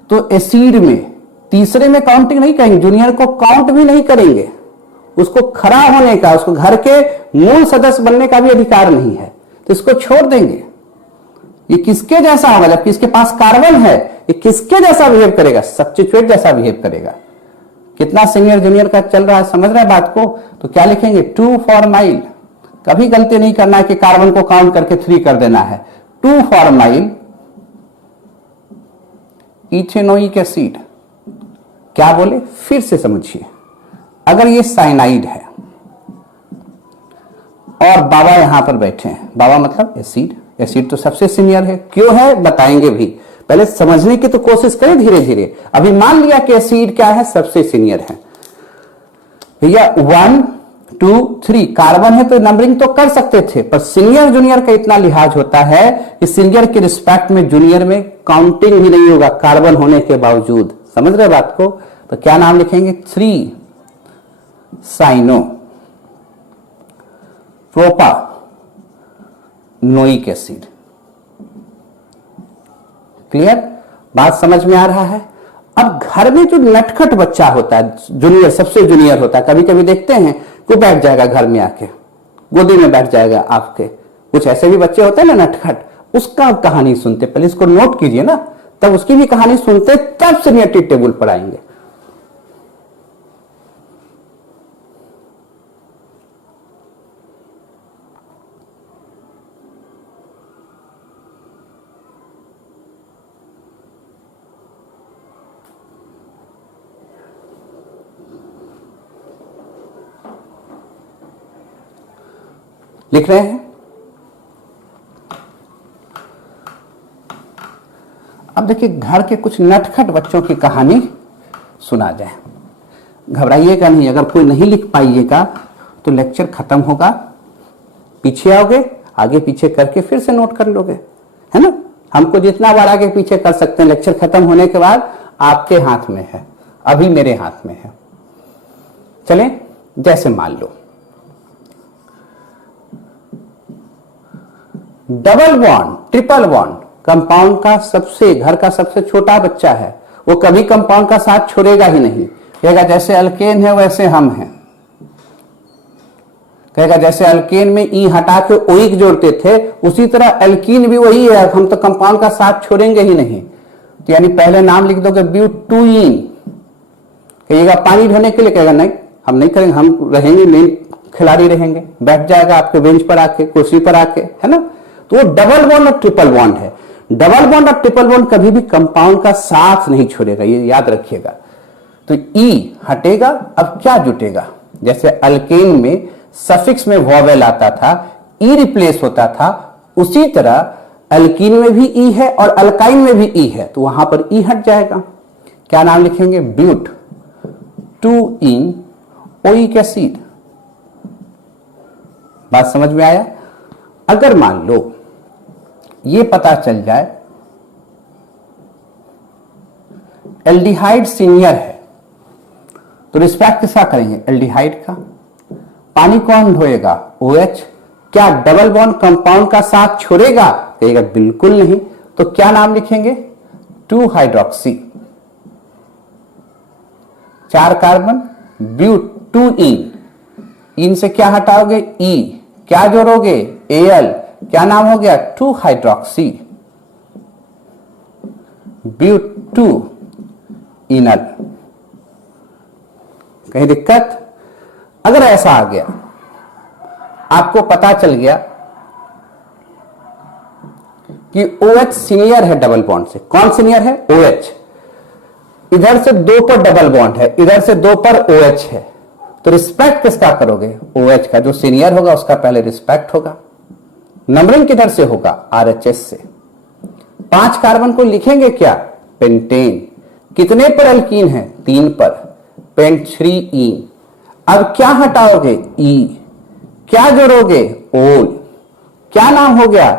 तो एसिड में तीसरे में काउंटिंग नहीं करेंगे, जूनियर को काउंट भी नहीं करेंगे। उसको खड़ा होने का, उसको घर के मूल सदस्य बनने का भी अधिकार नहीं है, तो इसको छोड़ देंगे। ये किसके जैसा होगा, जबकि इसके पास कार्बन है, ये किसके जैसा बिहेव करेगा, सब्स्टिट्यूएंट जैसा बिहेव करेगा। कितना सीनियर जूनियर का चल रहा है, समझ रहे हैं बात को? तो क्या लिखेंगे, 2 फॉर माइल। कभी गलती नहीं करना है कि कार्बन को काउंट करके 3 कर देना है। 2 फॉर माइल इथेनोइक एसिड। क्या बोले, फिर से समझिए। अगर ये साइनाइड है और बाबा यहां पर बैठे हैं, बाबा मतलब एसिड, एसिड तो सबसे सीनियर है, क्यों है बताएंगे भी, पहले समझने की तो कोशिश करें धीरे धीरे। अभी मान लिया कि एसिड क्या है, सबसे सीनियर है भैया। 1 2 3 कार्बन है तो नंबरिंग तो कर सकते थे, पर सीनियर जूनियर का इतना लिहाज होता है कि सीनियर के रिस्पेक्ट में जूनियर में काउंटिंग भी नहीं होगा कार्बन होने के बावजूद। समझ रहे बात को? तो क्या नाम लिखेंगे, 3 साइनो प्रोपा नोइक एसिड। क्लियर, बात समझ में आ रहा है? अब घर में जो नटखट बच्चा होता है, जूनियर, सबसे जूनियर होता है, कभी कभी देखते हैं वो बैठ जाएगा घर में आके, गोदी में बैठ जाएगा आपके। कुछ ऐसे भी बच्चे होते हैं ना नटखट, उसका कहानी सुनते, पहले इसको नोट कीजिए ना, तब उसकी भी कहानी सुनते, तब सीनियरिटी टेबल पर आएंगे। लिख रहे हैं? अब देखिए, घर के कुछ नटखट बच्चों की कहानी सुना जाए। घबराइएगा नहीं, अगर कोई नहीं लिख पाइएगा तो लेक्चर खत्म होगा, पीछे आओगे, आगे पीछे करके फिर से नोट कर लोगे, है ना? हमको जितना बार आगे पीछे कर सकते हैं, लेक्चर खत्म होने के बाद आपके हाथ में है, अभी मेरे हाथ में है। चलें, जैसे मान लो double bond, triple bond, compound का सबसे, घर का सबसे छोटा बच्चा है, वो कभी कंपाउंड का साथ छोड़ेगा ही नहीं। कहेगा जैसे अल्केन है वैसे हम हैं। कहेगा जैसे अल्केन में ई हटा के ओइक जोड़ते थे, उसी तरह अल्कीन भी वही है, हम तो कंपाउंड का साथ छोड़ेंगे ही नहीं। तो यानी पहले नाम लिख दोगे ब्यूटूइन, कहिएगा पानी ढोने के लिए, कहेगा नहीं हम नहीं करेंगे, हम रहेंगे मेन खिलाड़ी रहेंगे, बैठ जाएगा आपके बेंच पर आके, कुर्सी पर आके, है ना? तो वो डबल बॉन्ड और ट्रिपल बॉन्ड है। डबल बॉन्ड और ट्रिपल बॉन्ड कभी भी कंपाउंड का साथ नहीं छोड़ेगा, ये याद रखिएगा। तो ई हटेगा, अब क्या जुटेगा? जैसे अल्केन में सफिक्स में वॉवेल आता था, ई रिप्लेस होता था, उसी तरह अल्कीन में भी ई है और अल्काइन में भी ई है, तो वहां पर ई हट जाएगा। क्या नाम लिखेंगे? But 2 oic acid. बात समझ में आया? अगर मान लो ये पता चल जाए एल्डिहाइड सीनियर है, तो रिस्पेक्ट किसका करेंगे? एल्डिहाइड का। पानी कौन ढोएगा? OH। क्या डबल बॉन्ड कंपाउंड का साथ छोड़ेगा? कहेगा बिल्कुल नहीं। तो क्या नाम लिखेंगे? 2 हाइड्रोक्सी। 4 कार्बन, ब्यूट 2 इन। इन से क्या हटाओगे? E। क्या जोड़ोगे? Al। क्या नाम हो गया? 2 हाइड्रोक्सी ब्यूट 2 इनल। कहीं दिक्कत? अगर ऐसा आ गया, आपको पता चल गया कि OH सीनियर है डबल बॉन्ड से। कौन सीनियर है? OH। इधर से 2 पर डबल बॉन्ड है, इधर से 2 पर OH है, तो रिस्पेक्ट किसका करोगे? OH का। जो सीनियर होगा उसका पहले रिस्पेक्ट होगा। नंबरिंग किधर से होगा? RHS से। 5 कार्बन को लिखेंगे क्या? पेंटेन। कितने पर एल्कीन है? 3 पर, पेंट 3 अब क्या हटाओगे? E। क्या जोड़ोगे? ओल। क्या नाम हो गया?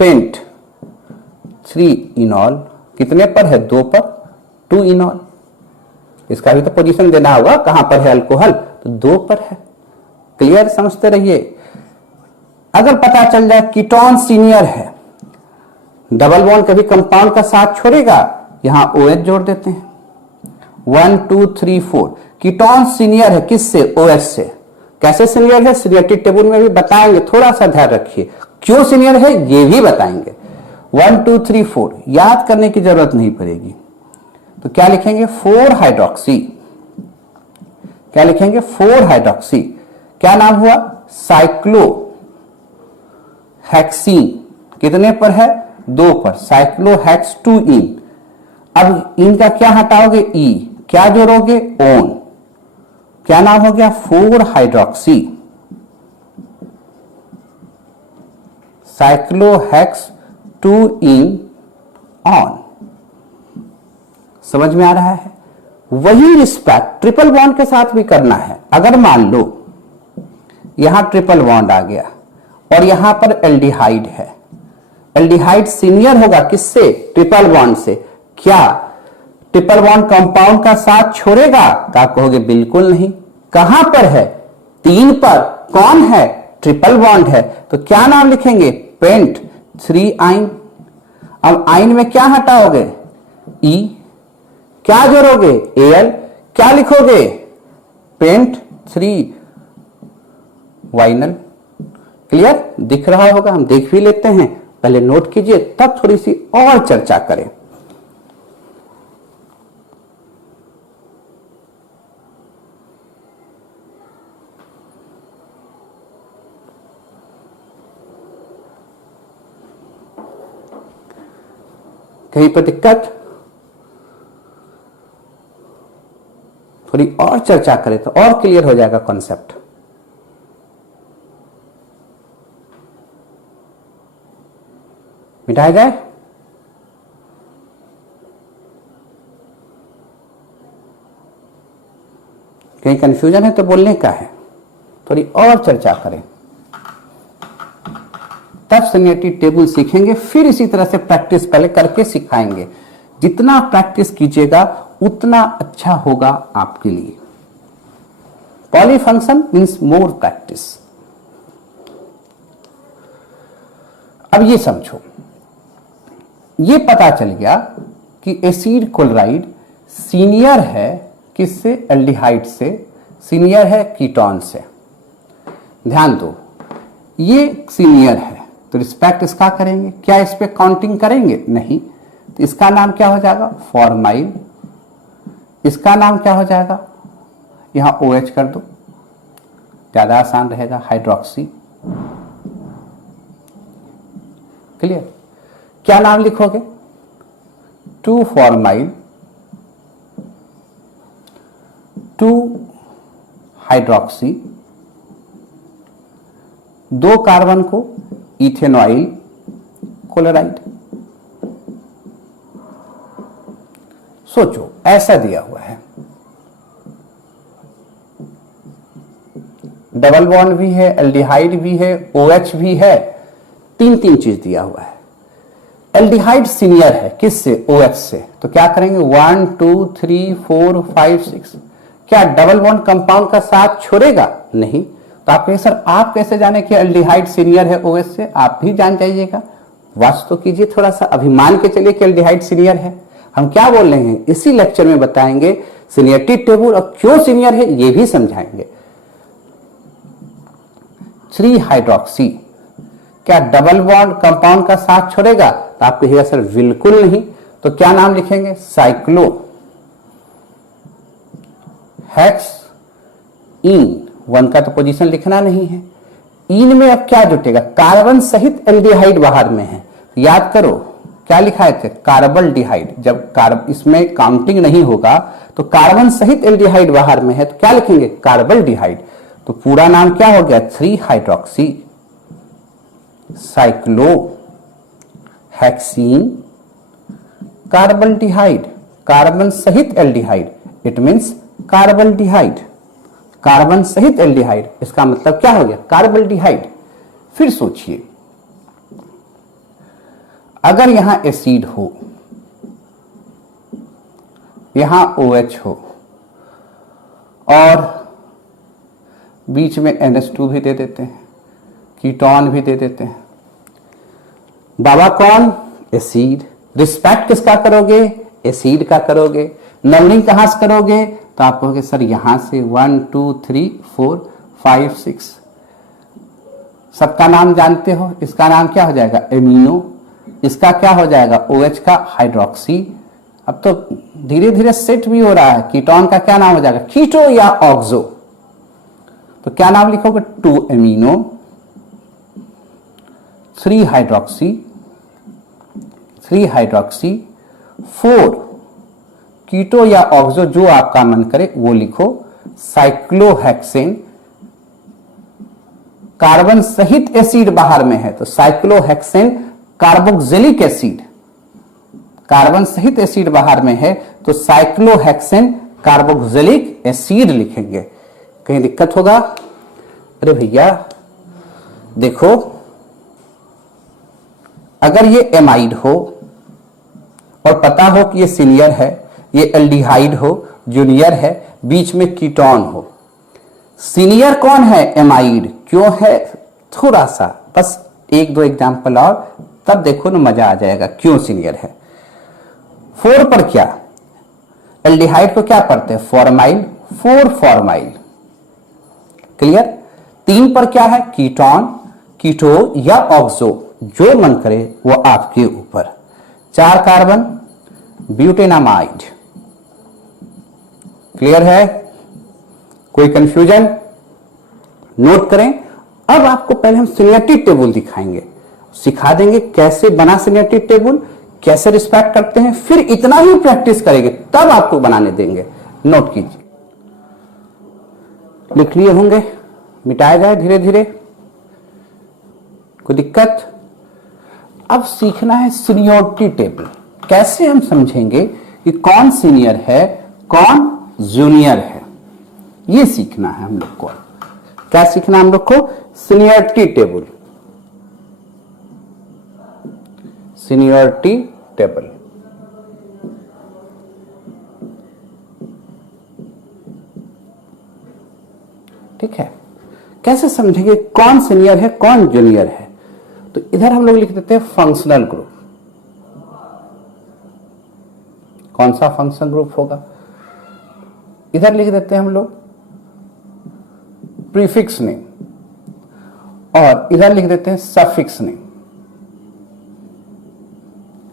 Pent 3 enol. कितने पर है? 2 पर, 2 इनॉल। इसका भी तो पोजीशन देना होगा, कहां पर है अल्कोहल? तो 2 पर है। क्लियर? समझते रहिए। अगर पता चल जाए कीटोन सीनियर है, डबल बॉन्ड कभी कंपाउंड का साथ छोड़ेगा, यहां OH जोड़ देते हैं। 1 2 3 4 कीटोन सीनियर है किससे? OH से। कैसे सीनियर है? सीनियरिटी टेबल में भी बताएंगे, थोड़ा सा ध्यान रखिए। क्यों सीनियर है ये भी बताएंगे। 1 2 3 4 याद करने की जरूरत नहीं पड़ेगी। तो क्या लिखेंगे? 4 हाइड्रोक्सी। क्या लिखेंगे? 4 हाइड्रोक्सी। क्या नाम हुआ? Cyclo hexene. कितने पर है? 2 पर, साइक्लोहेक्स 2 इन। अब इनका क्या हटाओगे? E। क्या जोड़ोगे? ओन। क्या नाम हो गया? 4 हाइड्रोक्सी साइक्लोहेक्स 2 इन ऑन। समझ में आ रहा है? वही रिस्पेक्ट ट्रिपल बॉन्ड के साथ भी करना है। अगर मान लो यहां ट्रिपल बॉन्ड आ गया और यहां पर एल्डिहाइड है, एल्डिहाइड सीनियर होगा किससे? ट्रिपल बॉन्ड से। क्या ट्रिपल बॉन्ड कंपाउंड का साथ छोड़ेगा? क्या कहोगे? बिल्कुल नहीं। कहां पर है? 3 पर। कौन है? ट्रिपल बॉन्ड है। तो क्या नाम लिखेंगे? पेंट 3 आइन। अब आइन में क्या हटाओगे? E। क्या जोड़ोगे? Al। क्या लिखोगे? Pent 3 ynal. क्लियर? दिख रहा होगा, हम देख भी लेते हैं, पहले नोट कीजिए, तब थोड़ी सी और चर्चा करें। कहीं पर दिक्कत? थोड़ी और चर्चा करें तो और क्लियर हो जाएगा कॉन्सेप्ट। मिटाया जाए? कहीं कंफ्यूजन है तो बोलने का है, थोड़ी और चर्चा करें, तब सीनियरिटी टेबल सीखेंगे। फिर इसी तरह से प्रैक्टिस पहले करके सिखाएंगे। जितना प्रैक्टिस कीजिएगा उतना अच्छा होगा आपके लिए। पॉलीफंक्शन मीन्स मोर प्रैक्टिस। अब ये समझो, ये पता चल गया कि एसिड क्लोराइड सीनियर है किससे? एल्डिहाइड से। सीनियर है कीटोन से। ध्यान दो, ये सीनियर है तो रिस्पेक्ट इसका करेंगे। क्या इस पे काउंटिंग करेंगे? नहीं। तो इसका नाम क्या हो जाएगा? फॉर्माइल। इसका नाम क्या हो जाएगा? यहां OH कर दो, ज्यादा आसान रहेगा, हाइड्रोक्सी। क्लियर? क्या नाम लिखोगे? 2 फॉर्माइल 2 हाइड्रोक्सी। 2 कार्बन को इथेनॉइल क्लोराइड। सोचो, ऐसा दिया हुआ है, डबल बॉन्ड भी है, एल्डिहाइड भी है, OH भी है, 3 चीज दिया हुआ है। एल्डिहाइड सीनियर है किससे? OH से। तो क्या करेंगे? 1 2 3 4 5 6। क्या डबल बॉन्ड कंपाउंड का साथ छोड़ेगा? नहीं। तो आप कहें सर आप कैसे जाने कि एल्डिहाइड सीनियर है OH से? आप भी जान जाइएगा, वाच तो कीजिए थोड़ा सा, अभी मान के चलिए कि एल्डिहाइड सीनियर है। हम क्या बोल रहे हैं इसी लेक्चर में बताएंगे, सीनियरिटी टेबल और क्यों सीनियर है ये भी समझाएंगे। 3 हाइड्रोक्सी क्या डबल बॉन्ड कंपाउंड का साथ छोड़ेगा? तो आप कहिएगा सर बिल्कुल नहीं। तो क्या नाम लिखेंगे? साइक्लो हेक्स इन। 1 का तो पोजीशन लिखना नहीं है। इन में अब क्या जुटेगा? कार्बन सहित एल्डिहाइड बाहर में है। याद करो क्या लिखा थे? कार्बल डिहाइड। जब इसमें काउंटिंग नहीं होगा तो कार्बन सहित एल्डिहाइड बाहर में है तो क्या लिखेंगे? Carbaldehyde. तो पूरा नाम क्या हो गया? 3 hydroxy cyclohexene carbaldehyde. Carbon सहित aldehyde, it means carbaldehyde. Carbon सहित एल्डिहाइड, इसका मतलब क्या हो गया? Carbaldehyde. फिर सोचिए अगर यहां एसिड हो, यहां OH हो और बीच में NH2 भी दे देते हैं, कीटोन भी दे देते हैं। बाबा कौन? एसिड। रिस्पेक्ट किसका करोगे? एसिड का करोगे। नंबरिंग कहां से करोगे? तो आप कहोगे सर यहां से 1 2 3 4 5 6 सबका नाम जानते हो। इसका नाम क्या हो जाएगा? एमिनो। इसका क्या हो जाएगा? OH का हाइड्रोक्सी। अब तो धीरे धीरे सेट भी हो रहा है। कीटोन का क्या नाम हो जाएगा? कीटो या ऑक्सो। तो क्या नाम लिखोगे? 2 एमिनो 3 हाइड्रोक्सी 4 कीटो या ऑक्सो, जो आपका मन करे वो लिखो। साइक्लोहेक्सेन कार्बन सहित एसिड बाहर में है तो साइक्लोहेक्सेन कार्बोक्सिलिक एसिड। कार्बन सहित एसिड बाहर में है तो साइक्लोहेक्सेन कार्बोक्सिलिक एसिड लिखेंगे। कहीं दिक्कत होगा? अरे भैया देखो, अगर ये एमाइड हो और पता हो कि ये सीनियर है, ये एल्डिहाइड हो, जूनियर है, बीच में कीटोन हो। सीनियर कौन है? एमाइड। क्यों है? थोड़ा सा बस 1-2 एग्जाम्पल और तब देखो ना मजा आ जाएगा क्यों सीनियर है। 4 पर क्या? एल्डिहाइड को क्या पढ़ते हैं? फॉर्माइल। 4 फॉर्माइल। क्लियर? 3 पर क्या है? कीटोन, कीटो या ऑक्सो, जो मन करे वो आपके ऊपर। 4 कार्बन ब्यूटेनामाइड। क्लियर है? कोई कंफ्यूजन? नोट करें। अब आपको पहले हम सीनियरिटी टेबल दिखाएंगे, सिखा देंगे कैसे बना सीनियरिटी टेबल, कैसे रिस्पेक्ट करते हैं, फिर इतना ही प्रैक्टिस करेंगे तब आपको बनाने देंगे। नोट कीजिए, लिख लिए होंगे, मिटाया जाए धीरे धीरे, कोई दिक्कत? अब सीखना है सीनियरिटी टेबल। कैसे हम समझेंगे कि कौन सीनियर है कौन जूनियर है, ये सीखना है हम लोग को। क्या सीखना है हम लोग को? Seniority table. Seniority table. ठीक है? कैसे समझेंगे कौन सीनियर है कौन जूनियर है? तो इधर हम लोग लिख देते हैं फंक्शनल ग्रुप। कौन सा फंक्शनल ग्रुप होगा? इधर लिख देते हैं हम लोग प्रीफिक्स नेम और इधर लिख देते हैं सफिक्स नेम।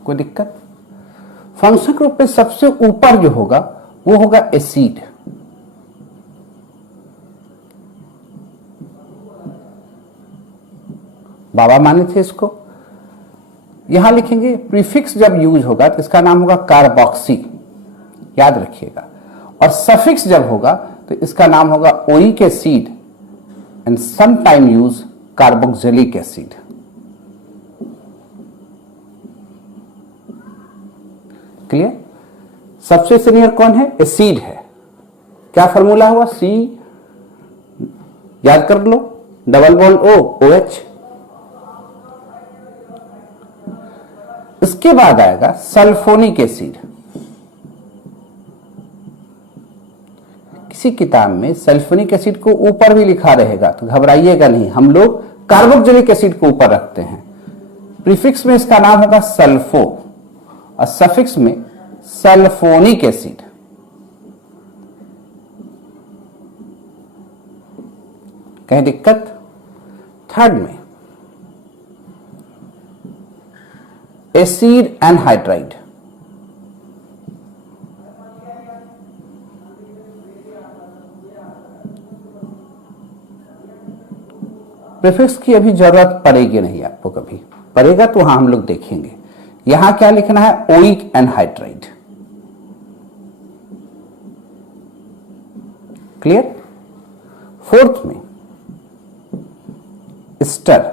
कोई दिक्कत? फंक्शन ग्रुप पे सबसे ऊपर जो होगा वो होगा एसिड। बाबा माने थे इसको। यहां लिखेंगे प्रीफिक्स जब यूज होगा तो इसका नाम होगा कार्बोक्सी, याद रखिएगा। और सफिक्स जब होगा तो इसका नाम होगा oic acid and some time use carboxylic acid. Clear? सबसे सीनियर कौन है? एसिड है। क्या फॉर्मूला हुआ? सी, याद कर लो, डबल बॉन्ड O OH। इसके बाद आएगा सल्फोनिक एसिड। किसी किताब में सल्फोनिक एसिड को ऊपर भी लिखा रहेगा तो घबराइएगा नहीं, हम लोग कार्बोक्सिलिक एसिड को ऊपर रखते हैं। प्रीफिक्स में इसका नाम होगा सल्फो और सफिक्स में सल्फोनिक एसिड। कहीं दिक्कत? थर्ड में एसिड एनहाइड्राइड। प्रीफिक्स की अभी जरूरत पड़ेगी नहीं आपको, कभी पड़ेगा तो वहां हम लोग देखेंगे। यहां क्या लिखना है? Oic anhydride. क्लियर? फोर्थ में स्टर।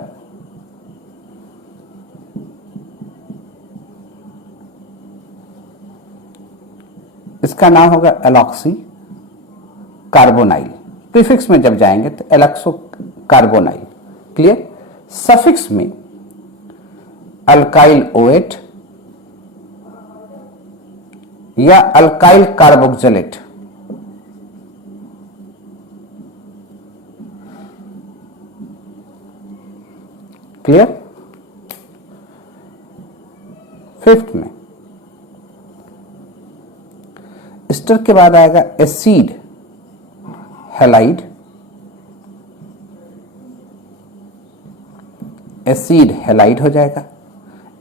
इसका नाम होगा एलॉक्सी कार्बोनाइल। प्रीफिक्स में जब जाएंगे तो एलॉक्सो कार्बोनाइल। क्लियर? सफिक्स में अल्काइल ओएट या अल्काइल कार्बोक्सिलेट। क्लियर? फिफ्थ में एस्टर के बाद आएगा एसिड हैलाइड। एसिड हैलाइड हो जाएगा।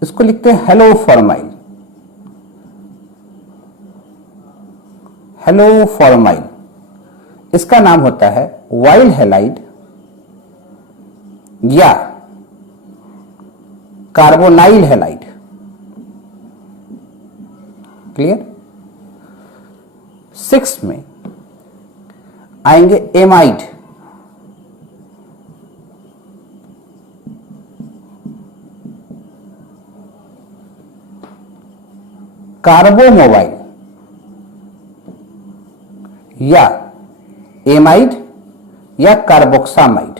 इसको लिखते हैं हेलोफॉर्माइल। हेलोफॉर्माइल इसका नाम होता है वाइल हैलाइड या कार्बोनाइल हैलाइड। क्लियर? सिक्स में आएंगे एमाइड। कार्बोमोबाइल या एमाइड या कार्बोक्सामाइड।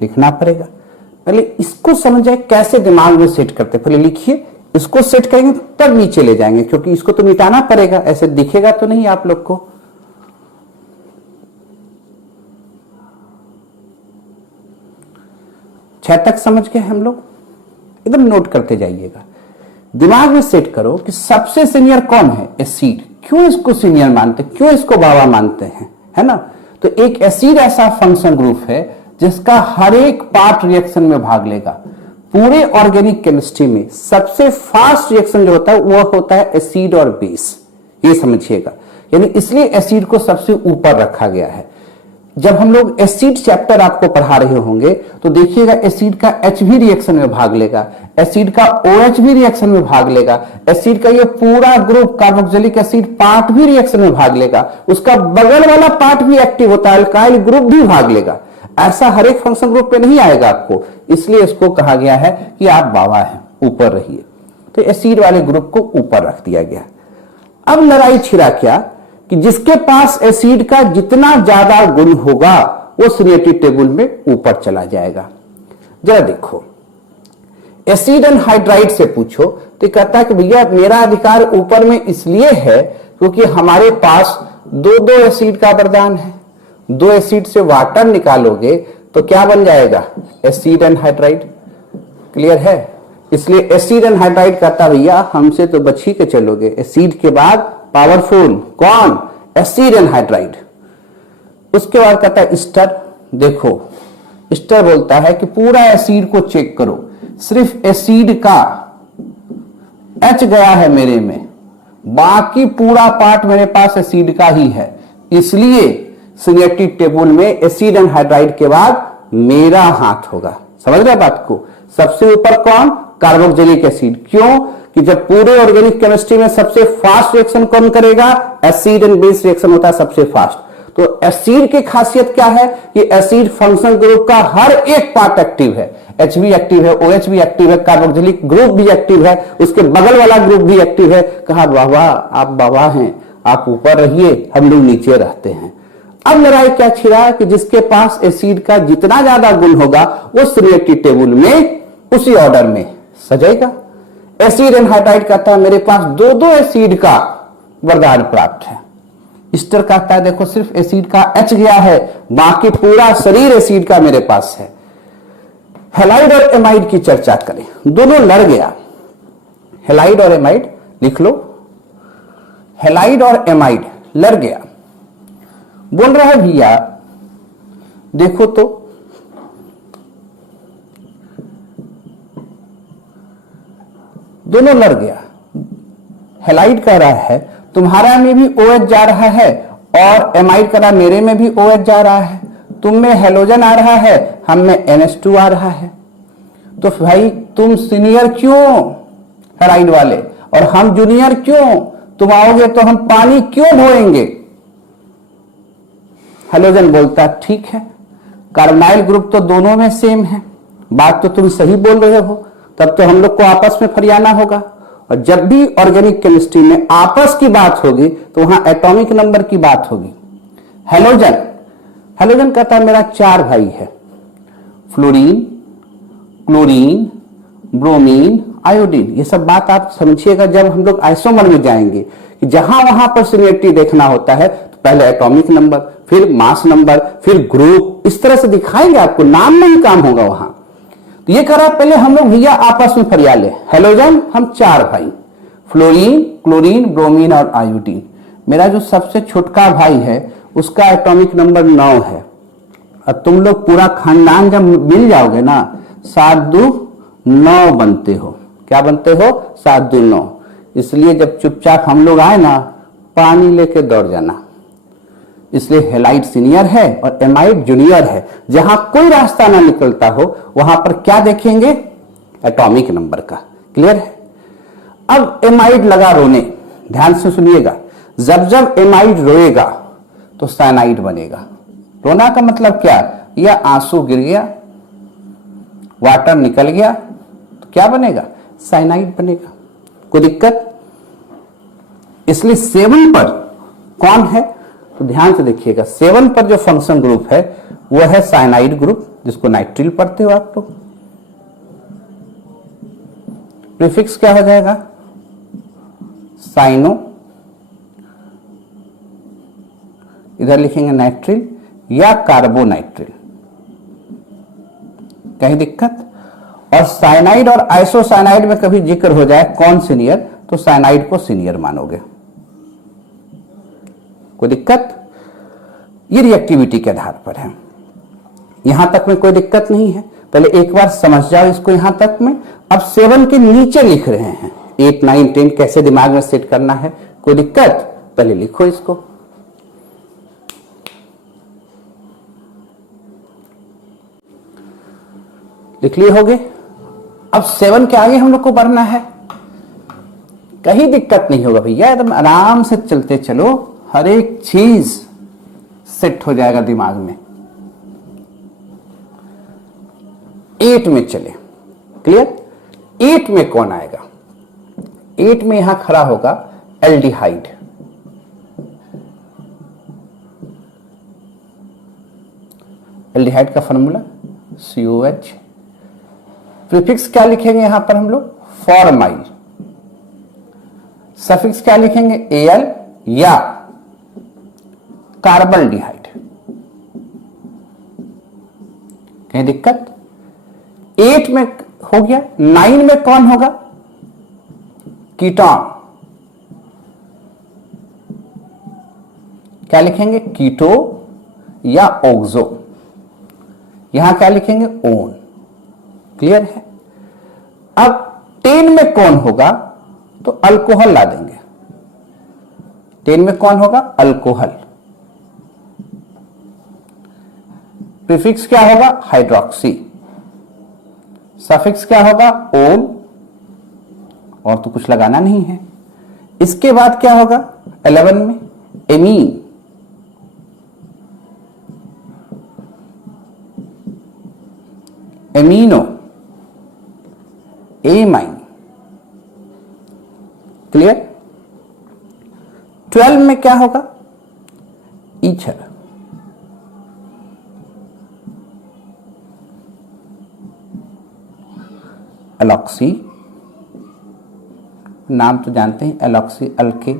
लिखना पड़ेगा। पहले इसको समझे कैसे दिमाग में सेट करते। पहले लिखिए, इसको सेट करेंगे तब नीचे ले जाएंगे, क्योंकि इसको तो मिटाना पड़ेगा, ऐसे दिखेगा तो नहीं आप लोग को। छह तक समझ गए हम लोग? एकदम नोट करते जाइएगा, दिमाग में सेट करो कि सबसे सीनियर कौन है? एसिड। क्यों इसको सीनियर मानते, क्यों इसको बाबा मानते हैं, है ना? तो एक एसिड ऐसा फंक्शन ग्रुप है जिसका हर एक पार्ट रिएक्शन में भाग लेगा। पूरे ऑर्गेनिक केमिस्ट्री में सबसे फास्ट रिएक्शन जो होता है वो होता है एसिड और बेस, ये समझिएगा। यानी इसलिए एसिड को सबसे ऊपर रखा गया है। जब हम लोग एसिड चैप्टर आपको पढ़ा रहे होंगे तो देखिएगा एसिड का एच भी रिएक्शन में भाग लेगा, एसिड का OH भी रिएक्शन में भाग लेगा, एसिड का ये पूरा ग्रुप कार्बोक्सिलिक एसिड पार्ट भी रिएक्शन में भाग लेगा, उसका बगल वाला पार्ट भी एक्टिव होता है, अल्काइल ग्रुप भी भाग लेगा। ऐसा हर एक फंक्शन ग्रुप पे नहीं आएगा आपको, इसलिए इसको कहा गया है कि आप बाबा हैं, ऊपर रहिए। तो एसिड वाले ग्रुप को ऊपर रख दिया गया। अब लड़ाई छिड़ा क्या कि जिसके पास एसिड का जितना ज्यादा गुण होगा वो सीनियरिटी टेबल में ऊपर चला जाएगा। जरा देखो, एसिड एनहाइड्राइड से पूछो तो कहता है कि भैया मेरा अधिकार ऊपर में इसलिए है क्योंकि हमारे पास दो दो एसिड का वरदान है। दो एसिड से वाटर निकालोगे तो क्या बन जाएगा? Acid anhydride. क्लियर है? इसलिए एसिड एनहाइड्राइड कहता भैया हमसे तो बच ही के चलोगे। एसिड के बाद पावरफुल कौन? Acid anhydride. उसके बाद कहता है स्टर। देखो स्टर बोलता है कि पूरा एसिड को चेक करो, सिर्फ एसिड का H गया है मेरे में, बाकी पूरा पार्ट मेरे पास एसिड का ही है। इसलिए सीनियरिटी टेबल में एसिड एनहाइड्राइड के बाद मेरा हाथ होगा। समझ रहे बात को? सबसे ऊपर कौन? Carboxylic acid. क्यों? कि जब पूरे ऑर्गेनिक केमिस्ट्री में सबसे फास्ट रिएक्शन कौन करेगा? एसिड एंड बेस रिएक्शन होता है सबसे फास्ट। तो एसिड की खासियत क्या है कि एसिड फंक्शन ग्रुप का हर एक पार्ट एक्टिव है। H भी एक्टिव है, OH भी एक्टिव है, कार्बोक्सिलिक ग्रुप भी एक्टिव है, उसके बगल वाला ग्रुप भी एक्टिव है। कहा बाबा आप बाबा हैं, आप ऊपर रहिए, हम लोग नीचे रहते हैं। अब लड़ाई क्या छिड़ा कि जिसके पास एसिड का जितना ज्यादा गुण होगा वो सीनियरिटी टेबल में उसी ऑर्डर में सजेगा। एसिड एनहाइड्राइड कहता है मेरे पास दो दो एसिड का वरदान प्राप्त है। ईस्टर कहता है देखो सिर्फ एसिड का एच गया है, बाकी पूरा शरीर एसिड का मेरे पास है। हैलाइड और एमाइड की चर्चा करें, दोनों लड़ गया। हैलाइड और एमाइड लिख लो, हैलाइड और एमाइड लड़ गया। बोल रहा है भैया देखो तो दोनों लड़ गया। हैलाइड कह रहा है तुम्हारा में भी OH जा रहा है और एमाइड कह रहा मेरे में भी OH जा रहा है, तुम में हेलोजन आ रहा है, हम में NH2 आ रहा है। तो भाई तुम सीनियर क्यों हैलाइड वाले और हम जूनियर क्यों? तुम आओगे तो हम पानी क्यों ढोएंगे? हेलोजन बोलता ठीक है, कार्बोनाइल ग्रुप तो दोनों में सेम है, बात तो तुम सही बोल रहे हो, तब तो हम लोग को आपस में फरियाना होगा। और जब भी ऑर्गेनिक केमिस्ट्री में आपस की बात होगी तो वहां एटॉमिक नंबर की बात होगी। हेलोजन हेलोजन कहता है मेरा 4 भाई है, फ्लोरीन, क्लोरीन, ब्रोमीन, आयोडीन। ये सब बात आप समझिएगा जब हम लोग आइसोमर में जाएंगे कि जहां वहां पर सीनियरिटी देखना होता है तो पहले एटॉमिक नंबर, फिर मास नंबर, फिर ग्रुप, इस तरह से दिखाएंगे आपको, नाम में ही काम होगा वहां। तो ये करा पहले हम लोग भैया आपस में फरिया ले। हेलोजन हम 4 भाई, फ्लोरीन, क्लोरीन, ब्रोमीन और आयोडीन। मेरा जो सबसे छोटका भाई है उसका एटॉमिक नंबर 9 है। और तुम लोग पूरा खानदान जब मिल जाओगे ना 7 2 9 बनते हो। क्या बनते हो? 7 2 9। इसलिए जब चुपचाप हम लोग आए ना पानी लेके दौड़ जाना। इसलिए हैलाइड सीनियर है और एमाइड जूनियर है। जहां कोई रास्ता ना निकलता हो वहां पर क्या देखेंगे? एटॉमिक नंबर का। क्लियर है? अब एमाइड लगा रोने, ध्यान से सुनिएगा। जब जब एमाइड रोएगा तो साइनाइड बनेगा। रोना का मतलब क्या? या आंसू गिर गया, वाटर निकल गया तो क्या बनेगा? साइनाइड बनेगा। कोई दिक्कत? इसलिए 7 पर कौन है तो ध्यान से देखिएगा। 7 पर जो फंक्शन ग्रुप है वो है साइनाइड ग्रुप, जिसको नाइट्रिल पढ़ते हो आप लोग। प्रीफिक्स क्या हो जाएगा? साइनो, इधर लिखेंगे नाइट्रिल या कार्बोनाइट्रिल। कहीं दिक्कत? और साइनाइड और आइसोसाइनाइड में कभी जिक्र हो जाए कौन सीनियर तो साइनाइड को सीनियर मानोगे। कोई दिक्कत? ये रिएक्टिविटी के आधार पर है। यहां तक में कोई दिक्कत नहीं है। पहले एक बार समझ जाओ इसको यहां तक में। अब 7 के नीचे लिख रहे हैं, 8 9 10 कैसे दिमाग में सेट करना है। कोई दिक्कत? पहले लिखो इसको। लिख लिए होगे। अब 7 के आगे हम लोग को बढ़ना है। कहीं दिक्कत नहीं होगा भैया, एकदम आराम से चलते चलो, हर एक चीज सेट हो जाएगा दिमाग में। 8 में चले। क्लियर? 8 में कौन आएगा? 8 में यहां खड़ा होगा एल्डिहाइड। एल्डिहाइड का फॉर्मूला COH। प्रीफिक्स क्या लिखेंगे यहां पर हम लोग? फॉर्माइल। सफिक्स क्या लिखेंगे? Al या कार्बल्डिहाइड। कहीं दिक्कत? 8 में हो गया। 9 में कौन होगा? कीटोन। क्या लिखेंगे? कीटो या ऑक्सो। यहां क्या लिखेंगे? ओन। क्लियर है? अब 10 में कौन होगा तो अल्कोहल ला देंगे। 10 में कौन होगा? अल्कोहल। प्रीफिक्स क्या होगा? हाइड्रोक्सी। सफिक्स क्या होगा? ओन। और तो कुछ लगाना नहीं है। इसके बाद क्या होगा? 11 में एमीन। Amino, amine. क्लियर? 12 में क्या होगा? ईथर। एलॉक्सी, नाम तो जानते हैं एलॉक्सी अल्के।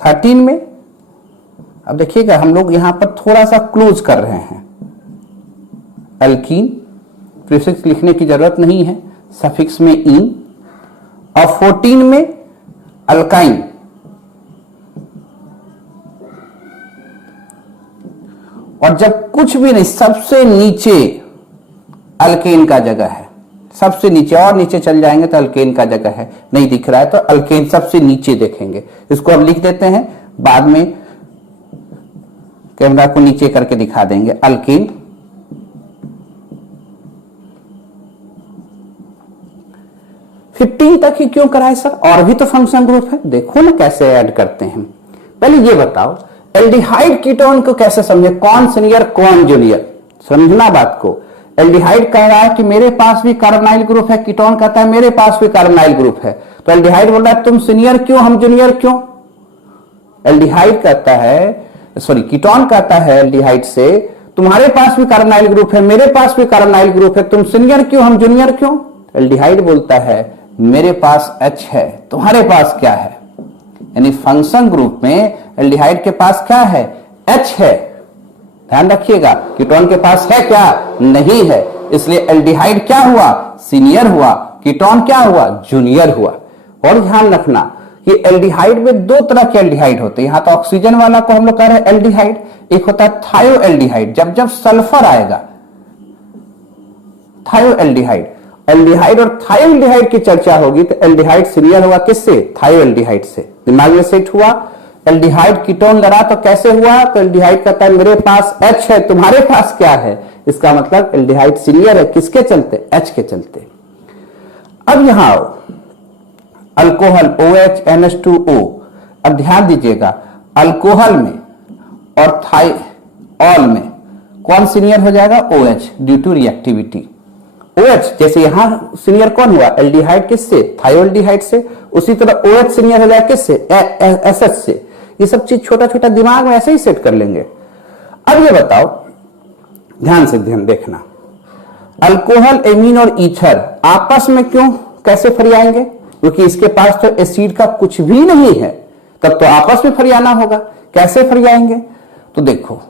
थर्टीन में अब देखिएगा हम लोग यहां पर थोड़ा सा क्लोज कर रहे हैं, अल्कीन, प्रीफिक्स लिखने की जरूरत नहीं है, सफिक्स में इन। और 14 में अल्काइन, और जब कुछ भी नहीं, सबसे नीचे अल्केन का जगह है, सबसे नीचे, और नीचे चल जाएंगे तो अल्केन का जगह है, नहीं दिख रहा है तो अल्केन सबसे नीचे देखेंगे। इसको हम लिख देते हैं, बाद में कैमरा को नीचे करके दिखा देंगे, अल्केन। फिफ्टीन तक ही क्यों कराए सर, और भी तो फंक्शन ग्रुप है, देखो ना कैसे ऐड करते हैं। पहले ये बताओ एल्डिहाइड कीटोन को कैसे समझे, कौन सीनियर कौन जूनियर, समझना बात को। एल्डिहाइड कह रहा है कि मेरे पास भी कार्बोनाइल ग्रुप है, कीटोन कहता है मेरे पास भी कार्बोनाइल ग्रुप है, तो एल्डिहाइड बोल रहा है तुम सीनियर क्यों हम जूनियर क्यों। एल्डिहाइड कहता है, सॉरी कीटोन कहता है एल्डिहाइड से तुम्हारे पास भी कार्बोनाइल ग्रुप है, मेरे पास भी कार्बोनाइल ग्रुप है, तुम सीनियर क्यों हम जूनियर क्यों। एल्डिहाइड बोलता है मेरे पास H है, तुम्हारे पास क्या है, यानी फंक्शन ग्रुप में एल्डिहाइड के पास क्या है, H है। ध्यान रखिएगा, कीटोन के पास है क्या, नहीं है, इसलिए एल्डिहाइड क्या हुआ, सीनियर हुआ, कीटोन क्या हुआ, जूनियर हुआ। और ध्यान रखना कि एल्डिहाइड में दो तरह के एल्डिहाइड होते हैं, यहां तो ऑक्सीजन वाला को हम लोग कह रहे हैं एल्डिहाइड, एक होता है थायो एल्डिहाइड, जब जब सल्फर आएगा, थायो एल्डिहाइड। एल्डिहाइड और थायो एल्डिहाइड की चर्चा होगी तो एल्डिहाइड सीनियर होगा किससे, थायो एल्डिहाइड से। दिमाग में सेट हुआ। एल्डिहाइड कीटोन लड़ा तो कैसे हुआ, तो एल्डिहाइड कहता है मेरे पास H है, तुम्हारे पास क्या है, इसका मतलब एल्डिहाइड सीनियर है, किसके चलते, H के चलते। अब यहां आओ, अल्कोहल OH NH2O। अब ध्यान दीजिएगा, अल्कोहल में और थाइऑल में कौन सीनियर हो जाएगा, OH, due to reactivity. OH जैसे यहां सीनियर कौन हुआ, एल्डिहाइड किससे, थायोल्डिहाइड से, उसी तरह OH सीनियर हो जाएगा किससे, SH से। ये सब चीज छोटा छोटा दिमाग में ऐसे ही सेट कर लेंगे। अब ये बताओ, ध्यान से ध्यान देखना, अल्कोहल, एमीन और ईथर आपस में क्यों कैसे फरियाएंगे, क्योंकि इसके पास तो एसिड का कुछ भी नहीं है, तब तो आपस में फरियाना होगा। कैसे फरियाएंगे, तो देखो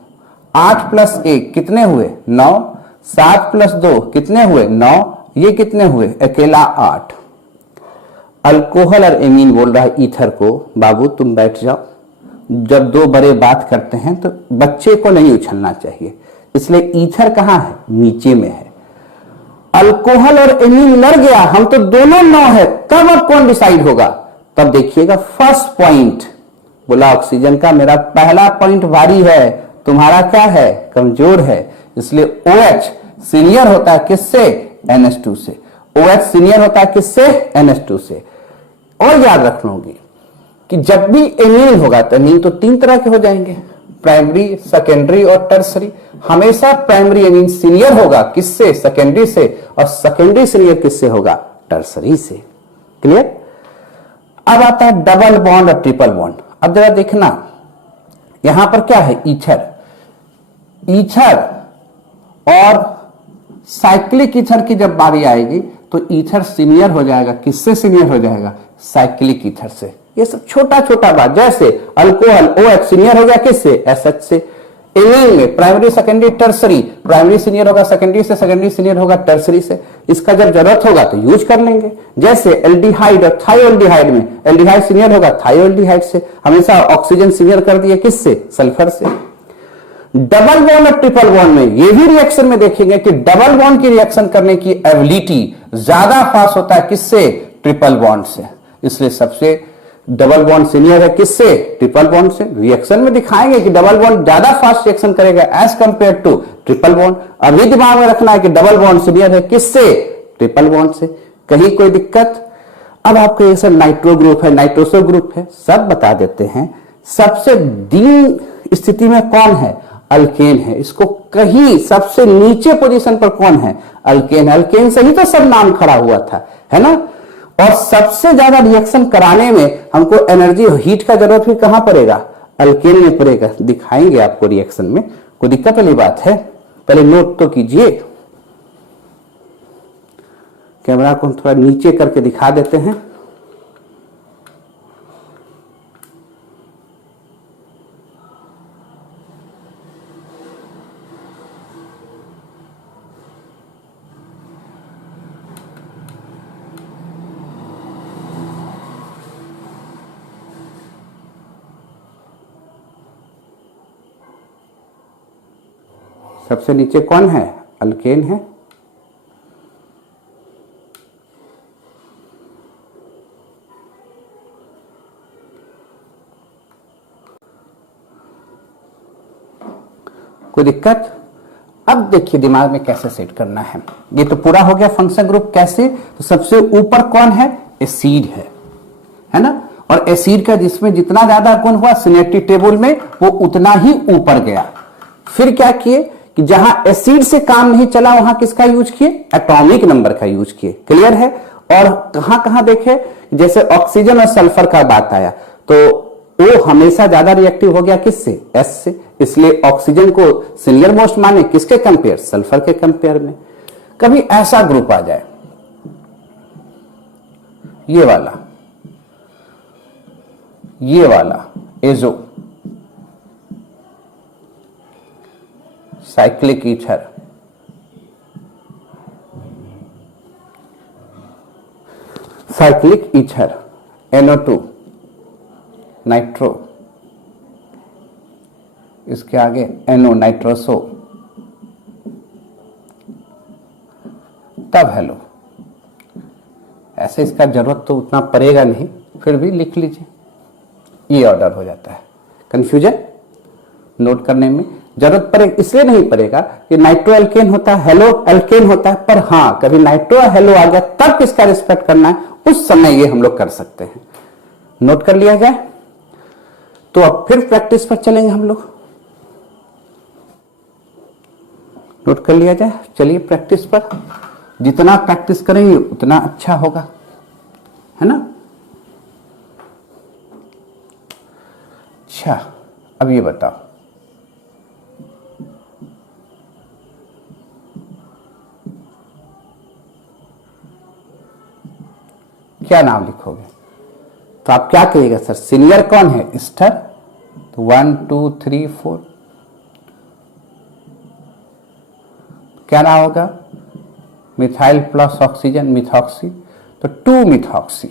8 + 1 कितने हुए, 9, 7 + 2 कितने हुए, 9, ये कितने हुए, अकेला 8। अल्कोहल और एमीन बोल रहा है ईथर को, बाबू तुम बैठ जाओ, जब दो बड़े बात करते हैं तो बच्चे को नहीं उछलना चाहिए, इसलिए ईथर कहां है, नीचे में है। अल्कोहल और एमीन लड़ गया, हम तो दोनों 9 है, तब अब कौन डिसाइड होगा, तब देखिएगा फर्स्ट पॉइंट बोला ऑक्सीजन का मेरा पहला पॉइंट भारी है, तुम्हारा क्या है, कमजोर है, इसलिए OH सीनियर होता है किससे, NH2 से। OH सीनियर होता है किससे, NH2 से। और याद रखोगे कि जब भी एमीन होगा तो एमीन तो 3 तरह के हो जाएंगे, प्राइमरी, सेकेंडरी और टर्सरी। हमेशा प्राइमरी एमीन सीनियर होगा किससे, सेकेंडरी से, और सेकेंडरी सीनियर किससे होगा, टर्सरी से। क्लियर। अब आता है डबल बॉन्ड और ट्रिपल बॉन्ड। अब जरा देखना, यहां पर क्या है, ईथर, ईथर और साइक्लिक ईथर की जब बारी आएगी तो ईथर सीनियर हो जाएगा, किससे सीनियर हो जाएगा, साइक्लिक ईथर से। ये सब छोटा छोटा बात, जैसे अल्कोहल OH सीनियर हो गया किससे, SH से। एमीन में primary, secondary, tertiary, primary senior होगा सेकेंडरी से, सेकेंडरी सीनियर होगा टर्सरी से। इसका जब जरूरत होगा तो यूज कर लेंगे। जैसे एल्डिहाइड और थायोल्डिहाइड में एल्डिहाइड सीनियर होगा थायोल्डिहाइड से, हमेशा ऑक्सीजन सीनियर कर दिए किससे, सल्फर से। डबल बॉन्ड और ट्रिपल बॉन्ड में ये भी रिएक्शन में देखेंगे कि डबल बॉन्ड की रिएक्शन करने की एबिलिटी ज्यादा फास्ट होता है किससे, ट्रिपल बॉन्ड से। इसलिए सबसे डबल बॉन्ड सीनियर है किससे, ट्रिपल बॉन्ड से। रिएक्शन में दिखाएंगे कि डबल बॉन्ड ज्यादा फास्ट रिएक्शन करेगा as compare to triple bond. अभी दिमाग में रखना है कि डबल बॉन्ड सीनियर है किससे, ट्रिपल बॉन्ड से। कहीं कोई दिक्कत। अब आपको ये सब नाइट्रो ग्रुप है, नाइट्रोसो ग्रुप है, सब बता देते हैं। सबसे दीन स्थिति में कौन है, अल्केन है। इसको कहीं सबसे नीचे पोजीशन पर कौन है, अल्केन। अल्केन से ही तो सब नाम खड़ा हुआ था, है ना। और सबसे ज्यादा रिएक्शन कराने में हमको एनर्जी हीट का जरूरत भी कहां पड़ेगा, अल्केन में पड़ेगा। दिखाएंगे आपको रिएक्शन में, कोई दिक्कत वाली बात है? पहले नोट तो कीजिए। कैमरा को हम थोड़ा नीचे करके दिखा देते हैं। सबसे नीचे कौन है? अल्केन है। कोई दिक्कत? अब देखिए दिमाग में कैसे सेट करना है। ये तो पूरा हो गया फंक्शन ग्रुप। कैसे? तो सबसे ऊपर कौन है? एसिड है ना। और एसिड का जिसमें जितना ज्यादा गुण हुआ सिनेरिटी टेबल में वो उतना ही ऊपर गया। फिर क्या किए कि जहां एसिड से काम नहीं चला वहां किसका यूज किए? एटॉमिक नंबर का यूज किए। क्लियर है? और कहां कहां देखे, जैसे ऑक्सीजन और सल्फर का बात आया तो वो हमेशा ज्यादा रिएक्टिव हो गया किससे? एस से। इसलिए ऑक्सीजन को सीनियर मोस्ट माने किसके कंपेयर? सल्फर के कंपेयर में। कभी ऐसा ग्रुप आ जाए ये वाला azo, cyclic ether, NO2, nitro, इसके आगे NO नाइट्रोसो, तब हेलो। ऐसे इसका जरूरत तो उतना पड़ेगा नहीं, फिर भी लिख लीजिए। ये ऑर्डर हो जाता है। कंफ्यूजन नोट करने में जरूरत पड़ेगा, इसलिए नहीं पड़ेगा कि नाइट्रो एल्केन होता है, हेलो एल्केन होता है, पर हाँ कभी नाइट्रो हेलो आ गया तब किसका रिस्पेक्ट करना है, उस समय ये हम लोग कर सकते हैं। नोट कर लिया जाए। तो अब फिर प्रैक्टिस पर चलेंगे हम लोग। नोट कर लिया जाए। चलिए प्रैक्टिस पर। जितना प्रैक्टिस करेंगे उतना अच्छा होगा, है ना। अच्छा, अब ये बताओ, क्या नाम लिखोगे? तो आप क्या कहिएगा? सर सीनियर कौन है? एस्टर। तो 1 2 3 4 क्या नाम होगा? Methyl plus oxygen, methoxy. तो 2 मिथॉक्सी।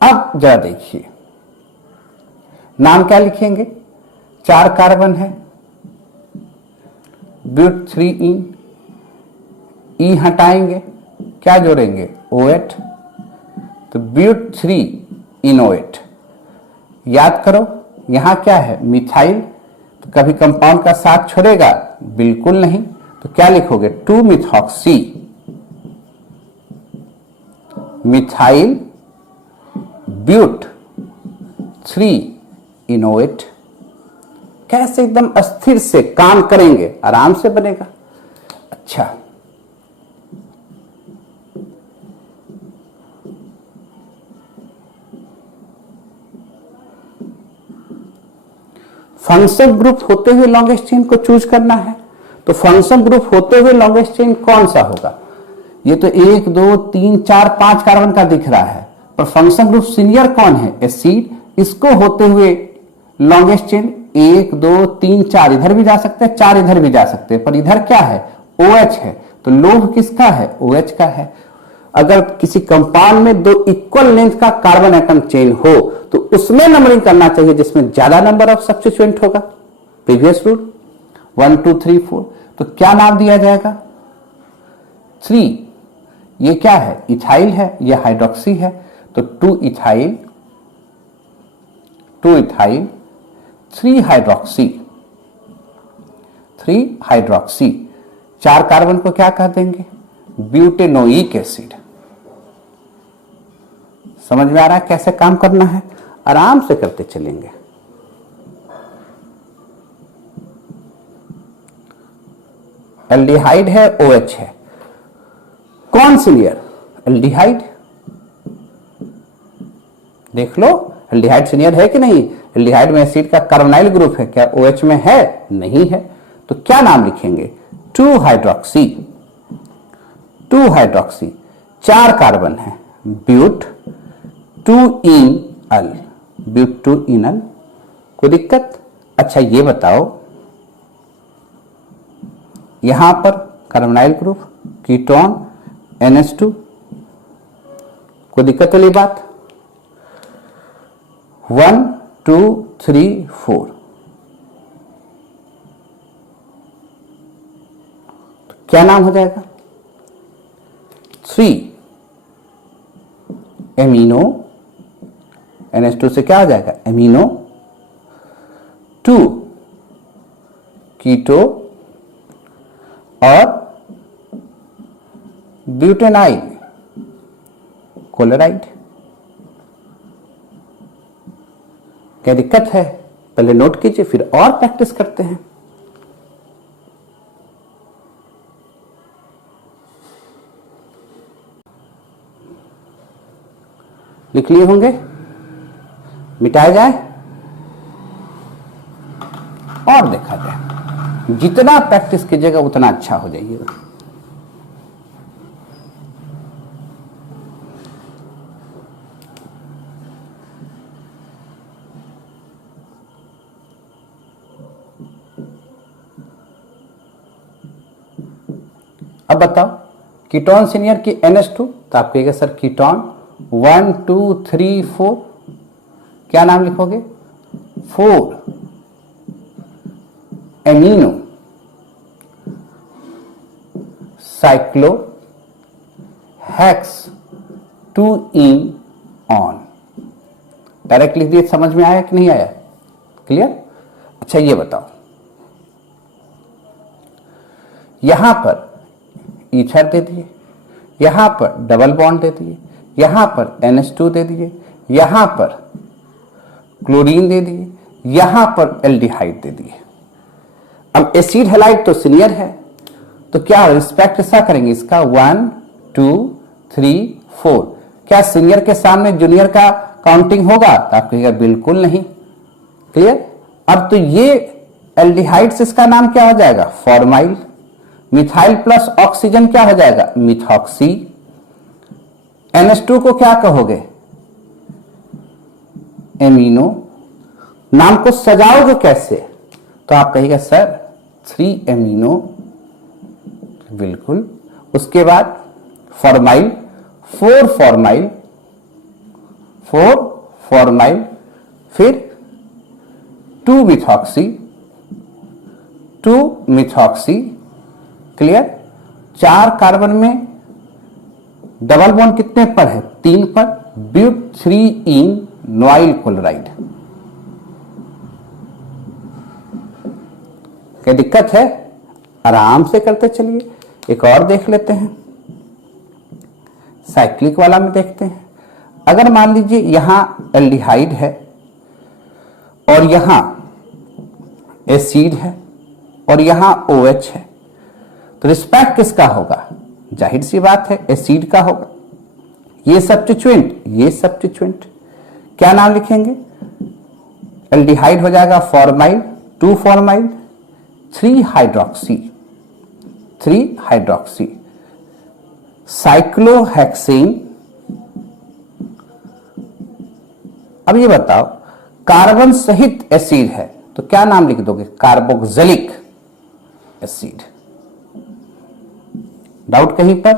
अब जरा देखिए नाम क्या लिखेंगे? 4 कार्बन है, ब्यूट 3 इन, ई हटाएंगे, क्या जोड़ेंगे? OH। तो ब्यूट 3 इनोएट। याद करो यहां क्या है? मिथाइल। तो कभी कंपाउंड का साथ छोड़ेगा? बिल्कुल नहीं। तो क्या लिखोगे? 2 मिथॉक्सी मिथाइल ब्यूट 3 इनोएट। कैसे एकदम अस्थिर से काम करेंगे, आराम से बनेगा। अच्छा, फंक्शन ग्रुप होते हुए लॉन्गेस्ट चेन को चूज करना है। तो फंक्शन ग्रुप होते हुए लॉन्गेस्ट चेन कौन सा होगा? ये तो 1 2 3 4 5 कार्बन का दिख रहा है, पर फंक्शन ग्रुप सीनियर कौन है? एसिड। इसको होते हुए लॉन्गेस्ट चेन 1 2 3 4 इधर भी जा सकते हैं, 4 इधर भी जा सकते हैं, पर इधर क्या है? OH है। तो लोह किसका है? OH का है। अगर किसी कंपाउंड में 2 इक्वल लेंथ का कार्बन एटम चेन हो तो उसमें नंबरिंग करना चाहिए जिसमें ज्यादा नंबर ऑफ सब्स्टिट्यूएंट होगा। Previous rule 1 2 3 4। तो क्या नाम दिया जाएगा? 3। ये क्या है? इथाइल है, ये हाइड्रोक्सी है। तो 2 इथाइल 3 हाइड्रोक्सी 4 कार्बन को क्या कह देंगे? Butanoic acid. समझ में आ रहा है कैसे काम करना है? आराम से करते चलेंगे। एल्डिहाइड है, OH है। कौन सीनियर? एल्डिहाइड। देख लो एल्डिहाइड सीनियर है कि नहीं? एल्डिहाइड में एसिड का कार्बोनाइल ग्रुप है, क्या OH में है? नहीं है। तो क्या नाम लिखेंगे? 2 हाइड्रोक्सी। 2 हाइड्रोक्सी, 4 कार्बन है, ब्यूट 2 इनल, ब्यूट 2 इनल। कोई दिक्कत? अच्छा ये बताओ, यहां पर कार्बोनाइल ग्रुप, कीटोन, NH2, कोई दिक्कत वाली बात? 1 2 3 4, तो क्या नाम हो जाएगा? 3 एमिनो, NH2 से क्या हो जाएगा? एमिनो, 2 कीटो और ब्यूटेनाइल क्लोराइड। क्या दिक्कत है? पहले नोट कीजिए, फिर और प्रैक्टिस करते हैं। लिख लिए होंगे? मिटाया जाए और देखा जाए। जितना प्रैक्टिस कीजिएगा उतना अच्छा हो जाइएगा। अब बताओ, कीटोन सीनियर की NH2, तो आप कहिएगा सर कीटोन 1 2 3 4, क्या नाम लिखोगे? 4 amino cyclo hex 2 in on. Direct लिख दिए, समझ में आया कि नहीं आया? क्लियर? अच्छा ये बताओ, यहां पर ईथर दे दिए, यहां पर डबल बॉन्ड दे दिए, यहां पर NH2 दे दिए, यहां पर क्लोरीन दे दिए, यहां पर एल्डिहाइड दे दिए। अब एसिड हैलाइड तो सीनियर है, तो क्या रिस्पेक्ट ऐसा करेंगे इसका? 1 2 3 4। क्या सीनियर के सामने जूनियर का काउंटिंग होगा? तो आप कहिएगा बिल्कुल नहीं। क्लियर? अब तो ये एल्डिहाइड्स, इसका नाम क्या हो जाएगा? फॉर्माइल। मिथाइल प्लस ऑक्सीजन क्या हो जाएगा? मिथॉक्सी। NH2 को क्या कहोगे? एमिनो। नाम को सजाओगे कैसे? तो आप कहिएगा सर 3 एमिनो, बिल्कुल। उसके बाद फॉर्माइल, 4 फॉर्माइल, 4 फॉर्माइल, फिर 2 मिथॉक्सी, 2 मिथॉक्सी। क्लियर? 4 कार्बन में डबल बॉन्ड कितने पर है? 3 पर, ब्यूट 3 इन नॉइल क्लोराइड। क्या दिक्कत है? आराम से करते चलिए। एक और देख लेते हैं, साइक्लिक वाला में देखते हैं। अगर मान लीजिए यहां एल्डिहाइड है और यहां एसिड है और यहां OH है, तो रिस्पेक्ट किसका होगा? जाहिर सी बात है एसिड का होगा। ये सब्स्टिट्यूएंट, ये सब्स्टिट्यूएंट, क्या नाम लिखेंगे? एल्डिहाइड हो जाएगा formyl, 2 formyl, 3 hydroxy, 3 hydroxy, cyclohexane. अब ये बताओ, कार्बन सहित एसिड है तो क्या नाम लिख दोगे? Carboxylic acid. डाउट कहीं पर?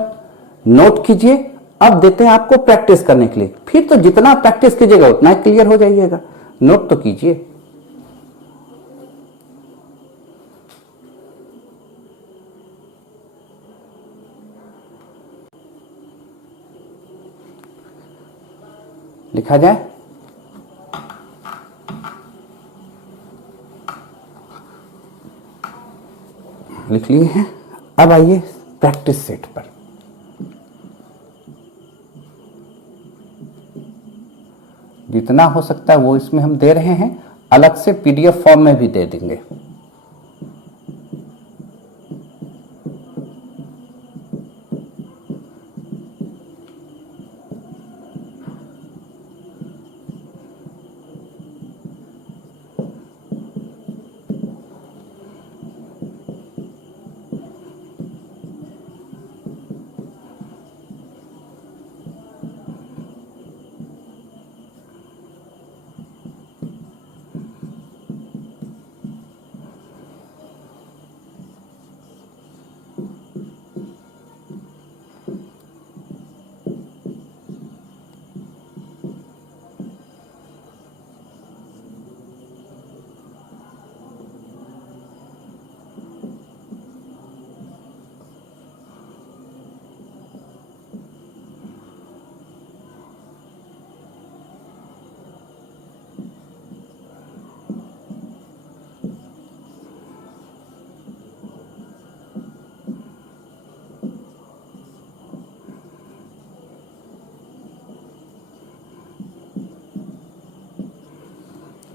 नोट कीजिए। अब देते हैं आपको प्रैक्टिस करने के लिए, फिर तो जितना प्रैक्टिस कीजिएगा उतना ही क्लियर हो जाइएगा। नोट तो कीजिए। लिखा जाए। लिख लिए हैं। अब आइए प्रैक्टिस सेट पर। जितना हो सकता है वो इसमें हम दे रहे हैं, अलग से PDF फॉर्म में भी दे देंगे।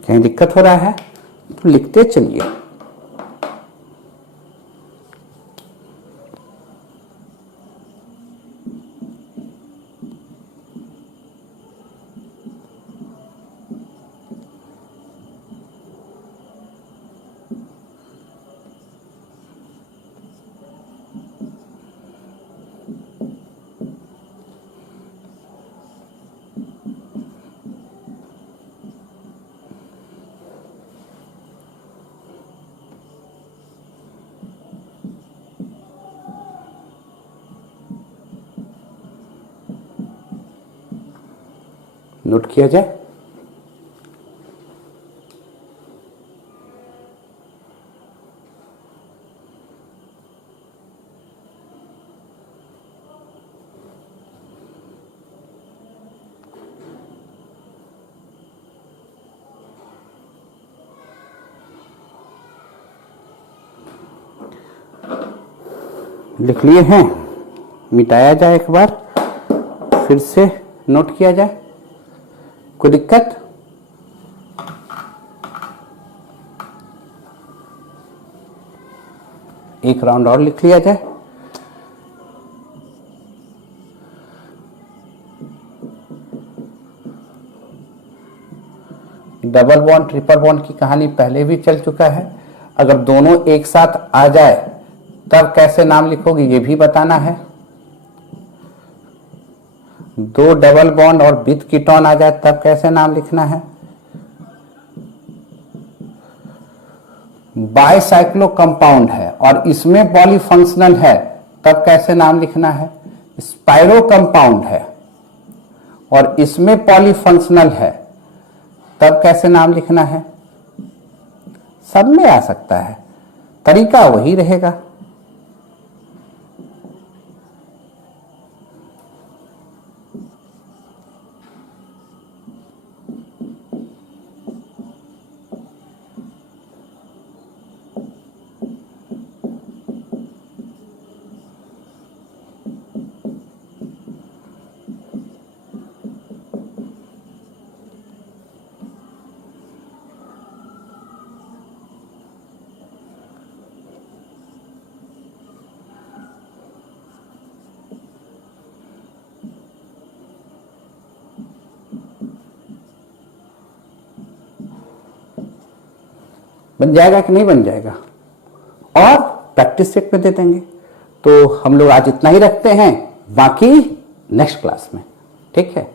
कहीं दिक्कत हो रहा है तो लिखते चलिए। नोट किया जाए। लिख लिए हैं, मिटाया जाए एक बार, फिर से नोट किया जाए। कोई दिक्कत? एक राउंड और लिख लिया जाए। डबल बॉन्ड ट्रिपल बॉन्ड की कहानी पहले भी चल चुका है। अगर दोनों एक साथ आ जाए तब कैसे नाम लिखोगे ये भी बताना है। दो डबल बॉन्ड और विथ कीटोन आ जाए तब कैसे नाम लिखना है। बाइसाइक्लो कंपाउंड है और इसमें पॉलीफंक्शनल है तब कैसे नाम लिखना है। स्पाइरो कंपाउंड है और इसमें पॉलीफंक्शनल है तब कैसे नाम लिखना है। सब में आ सकता है, तरीका वही रहेगा। बन जाएगा कि नहीं बन जाएगा, और प्रैक्टिस सेट में दे देंगे। तो हम लोग आज इतना ही रखते हैं, बाकी नेक्स्ट क्लास में। ठीक है।